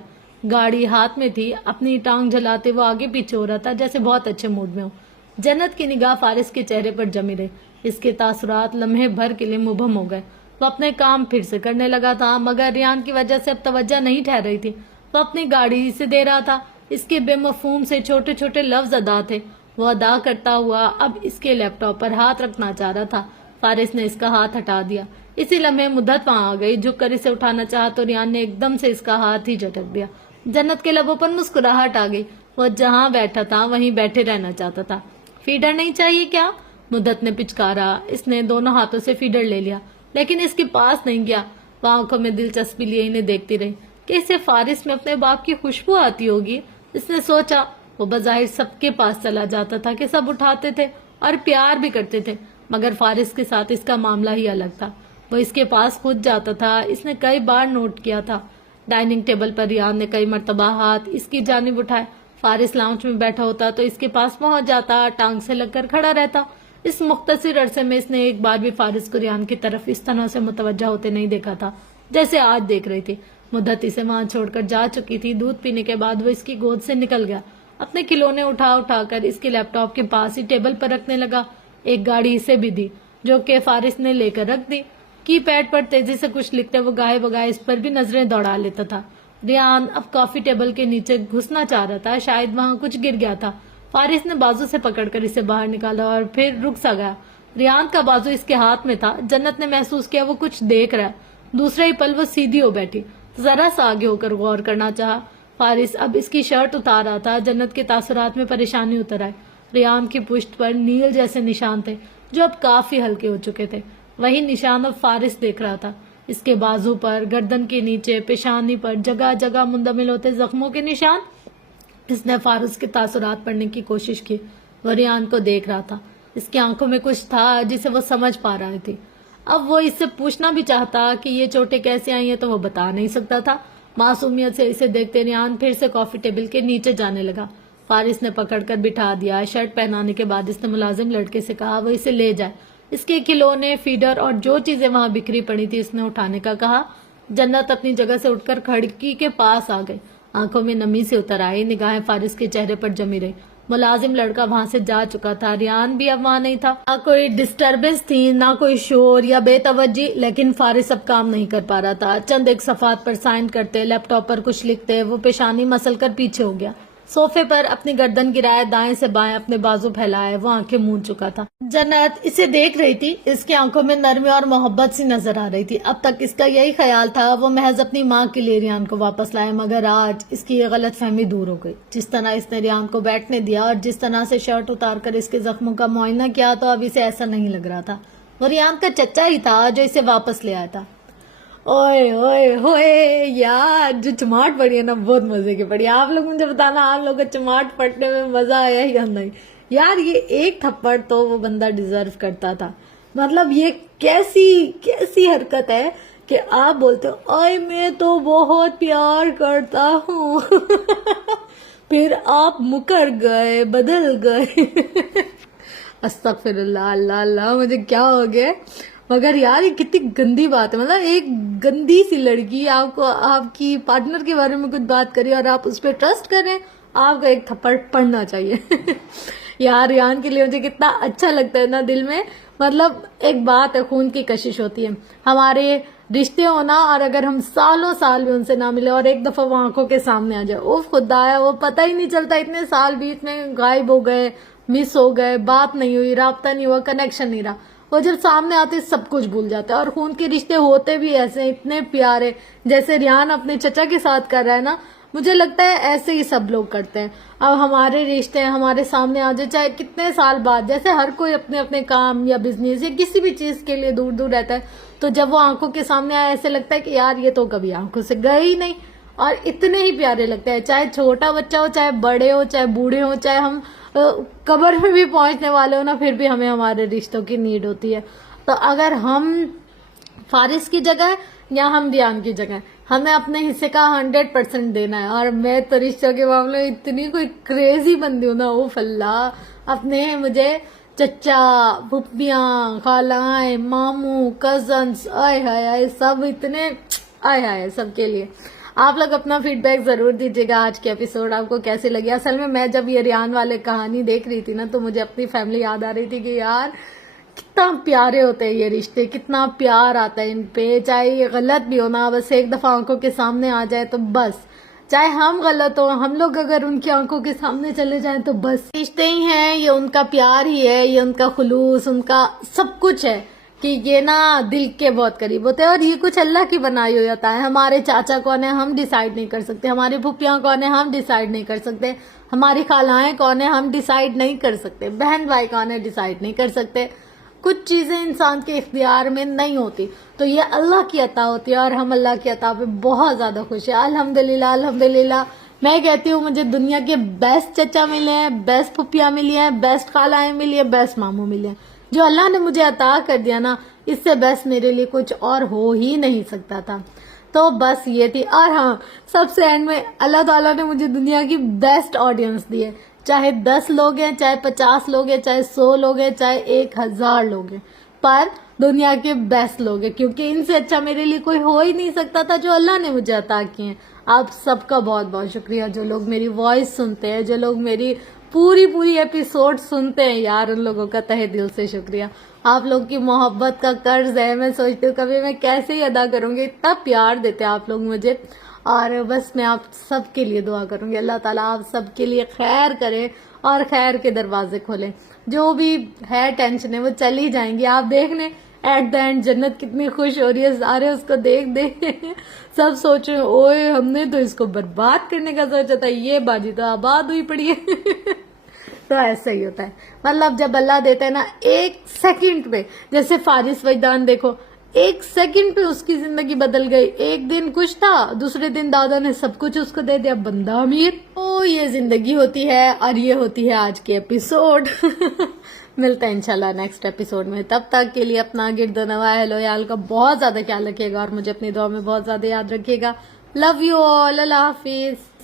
گاڑی ہاتھ میں تھی. اپنی ٹانگ جلاتے وہ آگے پیچھے ہو رہا تھا جیسے بہت اچھے موڈ میں ہو. جنت کی نگاہ فارس کے چہرے پر جمی رہی. اس کے تاثرات لمحے بھر کے لیے مبہم ہو گئے. وہ اپنے کام پھر سے کرنے لگا تھا مگر ریان کی وجہ سے اب توجہ نہیں ٹھہر رہی تھی. وہ اپنی گاڑی سے دے رہا تھا. اس کے بے مفہوم سے چھوٹے چھوٹے لفظ ادا تھے. وہ ادا کرتا ہوا اب اس کے لیپ ٹاپ پر ہاتھ رکھنا چاہ رہا تھا. فارس نے اس کا ہاتھ ہٹا دیا. اسی لمحے مدت وہاں آ گئی. جھک کر اسے اٹھانا چاہا تو ریان نے ایک دم سے اس کا ہاتھ ہی جھٹک دیا. جنت کے لبوں پر مسکراہٹ آ گئی. وہ جہاں بیٹھا تھا وہیں بیٹھے رہنا چاہتا تھا. فیڈر نہیں چاہیے کیا؟ مدت نے پچکارا. اس نے دونوں ہاتھوں سے فیڈر لے لیا لیکن اس کے پاس نہیں گیا. وہ آنکھوں میں دلچسپی لیے انہیں دیکھتی رہی کہ اسے فارس میں اپنے باپ کی خوشبو آتی ہوگی. اس نے سوچا. وہ بظاہر سب کے پاس چلا جاتا تھا کہ سب اٹھاتے تھے اور پیار بھی کرتے تھے مگر فارس کے ساتھ اس کا معاملہ ہی الگ تھا. وہ اس کے پاس خود جاتا تھا. اس نے کئی بار نوٹ کیا تھا. ڈائننگ ٹیبل پر ریان نے کئی مرتبہ ہاتھ اس کی جانب اٹھائے. فارس لاؤنج میں بیٹھا ہوتا تو اس کے پاس پہنچ جاتا، ٹانگ سے لگ کر کھڑا رہتا. اس مختصر عرصے میں اس نے ایک بار بھی فارس کو ریان کی طرف اس طرح سے متوجہ ہوتے نہیں دیکھا تھا جیسے آج دیکھ رہی تھی. مدت اسے وہاں چھوڑ کر جا چکی تھی. دودھ پینے کے بعد وہ اس کی گود سے نکل گیا. اپنے کھلونے اٹھا کر اس کے لیپ ٹاپ کے پاس ہی ٹیبل پر رکھنے لگا. ایک گاڑی اسے بھی دی جو کہ فارس نے لے کر رکھ دی. کی پیڈ پر تیزی سے کچھ لکھتے وہ گاہے بگائے اس پر بھی نظریں دوڑا لیتا تھا. ریان اب کافی ٹیبل کے نیچے گھسنا چاہ رہا تھا. شاید وہاں کچھ گر گیا تھا. فارس نے بازو سے پکڑ کر اسے باہر نکالا اور پھر رک سا گیا. ریان کا بازو اس کے ہاتھ میں تھا. جنت نے محسوس کیا وہ کچھ دیکھ رہا ہے. دوسرے ہی پل وہ سیدھی ہو بیٹھی. ذرا سا آگے ہو کر غور کرنا چاہا۔ فارس اب اس کی شرٹ اتار رہا تھا۔ جنت کے تاثرات میں پریشانی اتر آئی۔ ریان کی پشت پر نیل جیسے نشان تھے جو اب کافی ہلکے ہو چکے تھے۔ وہی نشان اب فارس دیکھ رہا تھا۔ اس کے بازو پر، گردن کے نیچے، پیشانی پر جگہ جگہ مندمل ہوتے زخموں کے نشان۔ اس نے فارس کے تاثرات پڑھنے کی کوشش کی۔ وہ ریان کو دیکھ رہا تھا۔ اس کی آنکھوں میں کچھ تھا جسے وہ سمجھ پا رہی تھی۔ اب وہ اس سے پوچھنا بھی چاہتا کہ یہ چوٹیں کیسے آئی ہیں تو وہ بتا نہیں سکتا تھا۔ معصومیت سے اسے دیکھتے ریان پھر سے کافی ٹیبل کے نیچے جانے لگا۔ فارس نے پکڑ کر بٹھا دیا۔ شرٹ پہنانے کے بعد اس نے ملازم لڑکے سے کہا وہ اسے لے جائے۔ اس کے کھلونے، فیڈر اور جو چیزیں وہاں بکھری پڑی تھی اس نے اٹھانے کا کہا۔ جنت اپنی جگہ سے اٹھ کر کھڑکی کے پاس آ گئی۔ آنکھوں میں نمی سے اتر آئی، نگاہیں فارس کے چہرے پر جمی رہی۔ ملازم لڑکا وہاں سے جا چکا تھا۔ ریان بھی اب وہاں نہیں تھا۔ نہ کوئی ڈسٹربنس تھی، نہ کوئی شور یا بے توجہی، لیکن فارس اب کام نہیں کر پا رہا تھا۔ چند ایک صفحات پر سائن کرتے، لیپ ٹاپ پر کچھ لکھتے، وہ پیشانی مسل کر پیچھے ہو گیا۔ صوفے پر اپنی گردن گرائے، دائیں سے بائیں اپنے بازو پھیلائے، وہ آنکھیں مون چکا تھا۔ جنت اسے دیکھ رہی تھی۔ اس کی آنکھوں میں نرمی اور محبت سی نظر آ رہی تھی۔ اب تک اس کا یہی خیال تھا وہ محض اپنی ماں کے لیے ریان کو واپس لائے، مگر آج اس کی یہ غلط فہمی دور ہو گئی۔ جس طرح اس نے ریان کو بیٹھنے دیا اور جس طرح سے شرٹ اتار کر اس کے زخموں کا معائنہ کیا تو اب اسے ایسا نہیں لگ رہا تھا۔ وہ ریان کا چچا ہی تھا جو اسے واپس لے آیا تھا۔ اوئے اوئے ہوئے یار، جو چماٹ پڑی ہے نا بہت مزے کی پڑی۔ آپ لوگ مجھے بتانا آپ لوگ کو چماٹ پڑنے میں مزہ آیا یا نہیں؟ یار یہ ایک تھپڑ تو وہ بندہ ڈیزرو کرتا تھا۔ مطلب یہ کیسی حرکت ہے کہ آپ بولتے ہو اوئے میں تو بہت پیار کرتا ہوں پھر آپ مکر گئے، بدل گئے استغفر اللہ، اللہ اللہ مجھے کیا ہو گیا۔ مگر یار یہ کتنی گندی بات ہے۔ مطلب ایک گندی سی لڑکی آپ کو آپ کی پارٹنر کے بارے میں کچھ بات کری اور آپ اس پہ ٹرسٹ کر رہے ہیں، آپ کو ایک تھپڑ پڑنا چاہیے یار ریان کے لیے مجھے کتنا اچھا لگتا ہے نا دل میں۔ مطلب ایک بات ہے، خون کی کشش ہوتی ہے، ہمارے رشتے ہونا، اور اگر ہم سالوں سال بھی ان سے نہ ملے اور ایک دفعہ وہ آنکھوں کے سامنے آ جائے، اوف خدایا وہ پتہ ہی نہیں چلتا اتنے سال بیچ میں غائب ہو گئے، مس ہو گئے، بات نہیں ہوئی، رابطہ نہیں ہوا، کنیکشن نہیں رہا۔ وہ جب سامنے آتے سب کچھ بھول جاتے ہیں۔ اور خون کے رشتے ہوتے بھی ایسے ہیں، اتنے پیارے، جیسے ریان اپنے چچا کے ساتھ کر رہا ہے نا، مجھے لگتا ہے ایسے ہی سب لوگ کرتے ہیں۔ اب ہمارے رشتے ہمارے سامنے آ جائے، چاہے کتنے سال بعد، جیسے ہر کوئی اپنے اپنے کام یا بزنس یا کسی بھی چیز کے لیے دور دور رہتا ہے، تو جب وہ آنکھوں کے سامنے آئے ایسے لگتا ہے کہ یار یہ تو کبھی آنکھوں سے گئے ہی نہیں، اور اتنے ہی پیارے لگتے ہیں، چاہے چھوٹا بچہ ہو، چاہے بڑے ہو، چاہے بوڑھے ہو، چاہے ہم قبر میں بھی پہنچنے والے ہو نا، پھر بھی ہمیں ہمارے رشتوں کی نیڈ ہوتی ہے۔ تو اگر ہم فارس کی جگہ یا ہم ریان کی جگہ، ہمیں اپنے حصے کا 100% دینا ہے۔ اور میں تو رشتوں کے معاملے میں اتنی کوئی کریزی بندی ہوں نا، اوف اللہ، اپنے مجھے چچا، پھپھیاں، خالائیں، ماموں، کزنس، آئے ہائے سب اتنے آئے ہائے سب کے لیے۔ آپ لوگ اپنا فیڈ بیک ضرور دیجیے گا، آج کے ایپیسوڈ آپ کو کیسے لگی۔ اصل میں جب یہ ریان والے کہانی دیکھ رہی تھی نا تو مجھے اپنی فیملی یاد آ رہی تھی کہ یار کتنا پیارے ہوتے ہیں یہ رشتے، کتنا پیار آتا ہے ان پہ، چاہے یہ غلط بھی ہونا، بس ایک دفعہ آنکھوں کے سامنے آ جائے تو بس، چاہے ہم غلط ہو، ہم لوگ اگر ان کی آنکھوں کے سامنے چلے جائیں تو بس رشتے ہی ہیں، یہ ان کا پیار ہی ہے، یہ ان کا خلوص، ان کا سب کچھ ہے کہ یہ نا دل کے بہت قریب ہوتے ہیں۔ اور یہ کچھ اللہ کی بنائی ہوئی ہوتا ہے۔ ہمارے چاچا کون ہے ہم ڈیسائیڈ نہیں کر سکتے، ہماری پھپھیاں کون ہیں ہم ڈیسائیڈ نہیں کر سکتے، ہماری خالائیں کون ہیں ہم ڈیسائیڈ نہیں کر سکتے، بہن بھائی کون ہے ڈیسائیڈ نہیں کر سکتے۔ کچھ چیزیں انسان کے اختیار میں نہیں ہوتی، تو یہ اللہ کی عطا ہوتی ہے، اور ہم اللہ کی عطا پہ بہت زیادہ خوش ہیں۔ الحمدللہ الحمدللہ میں کہتی ہوں مجھے دنیا کے بیسٹ چچا ملے ہیں، بیسٹ پھپھیاں ملی ہیں، بیسٹ خالائیں ملی ہیں، بیسٹ ماموں ملے ہیں۔ جو اللہ نے مجھے عطا کر دیا نا، اس سے بیسٹ میرے لیے کچھ اور ہو ہی نہیں سکتا تھا۔ تو بس یہ تھی۔ اور ہاں، سب سے اینڈ میں اللہ تعالیٰ نے مجھے دنیا کی بیسٹ آڈینس دی ہے، چاہے 10 لوگ ہیں، چاہے 50 لوگ ہیں، چاہے 100 لوگ ہیں، چاہے 1000 لوگ ہیں، پر دنیا کے بیسٹ لوگ ہیں، کیونکہ ان سے اچھا میرے لیے کوئی ہو ہی نہیں سکتا تھا جو اللہ نے مجھے عطا کیے ہیں۔ آپ سب کا بہت بہت شکریہ، جو لوگ میری وائس سنتے ہیں، جو لوگ میری پوری ایپیسوڈ سنتے ہیں، یار ان لوگوں کا تہہ دل سے شکریہ۔ آپ لوگ کی محبت کا قرض ہے، میں سوچتی ہوں کبھی میں کیسے ہی ادا کروں گی، اتنا پیار دیتے ہیں آپ لوگ مجھے۔ اور بس میں آپ سب کے لیے دعا کروں گی، اللہ تعالیٰ آپ سب کے لیے خیر کرے اور خیر کے دروازے کھولیں۔ جو بھی ہے ٹینشنیں وہ چلی جائیں گی، آپ دیکھ لیں ایٹ دا اینڈ جنت کتنی خوش ہو رہی ہے، سارے اس کو دیکھ دیکھ سب سوچ رہے ہیں اوئے ہم نے تو اس کو برباد کرنے کا سوچا تھا، یہ باجی تو آباد ہوئی پڑی ہے۔ تو ایسا ہی ہوتا ہے، مطلب جب اللہ دیتا ہے نا ایک سیکنڈ پہ، جیسے فارس وجدان دیکھو، ایک سیکنڈ پہ اس کی زندگی بدل گئی، ایک دن کچھ تھا، دوسرے دن دادا نے سب کچھ اس کو دے دیا، بندہ امیر۔ تو یہ زندگی ہوتی ہے اور یہ ہوتی ہے آج کے ایپیسوڈ۔ ملتا ہے انشاءاللہ نیکسٹ ایپیسوڈ میں، تب تک کے لیے اپنا گرد و نواح اہل و عیال کا بہت زیادہ خیال رکھیے گا اور مجھے اپنی دعا میں بہت زیادہ یاد رکھیے گا۔ لو یو آل، اللہ حافظ۔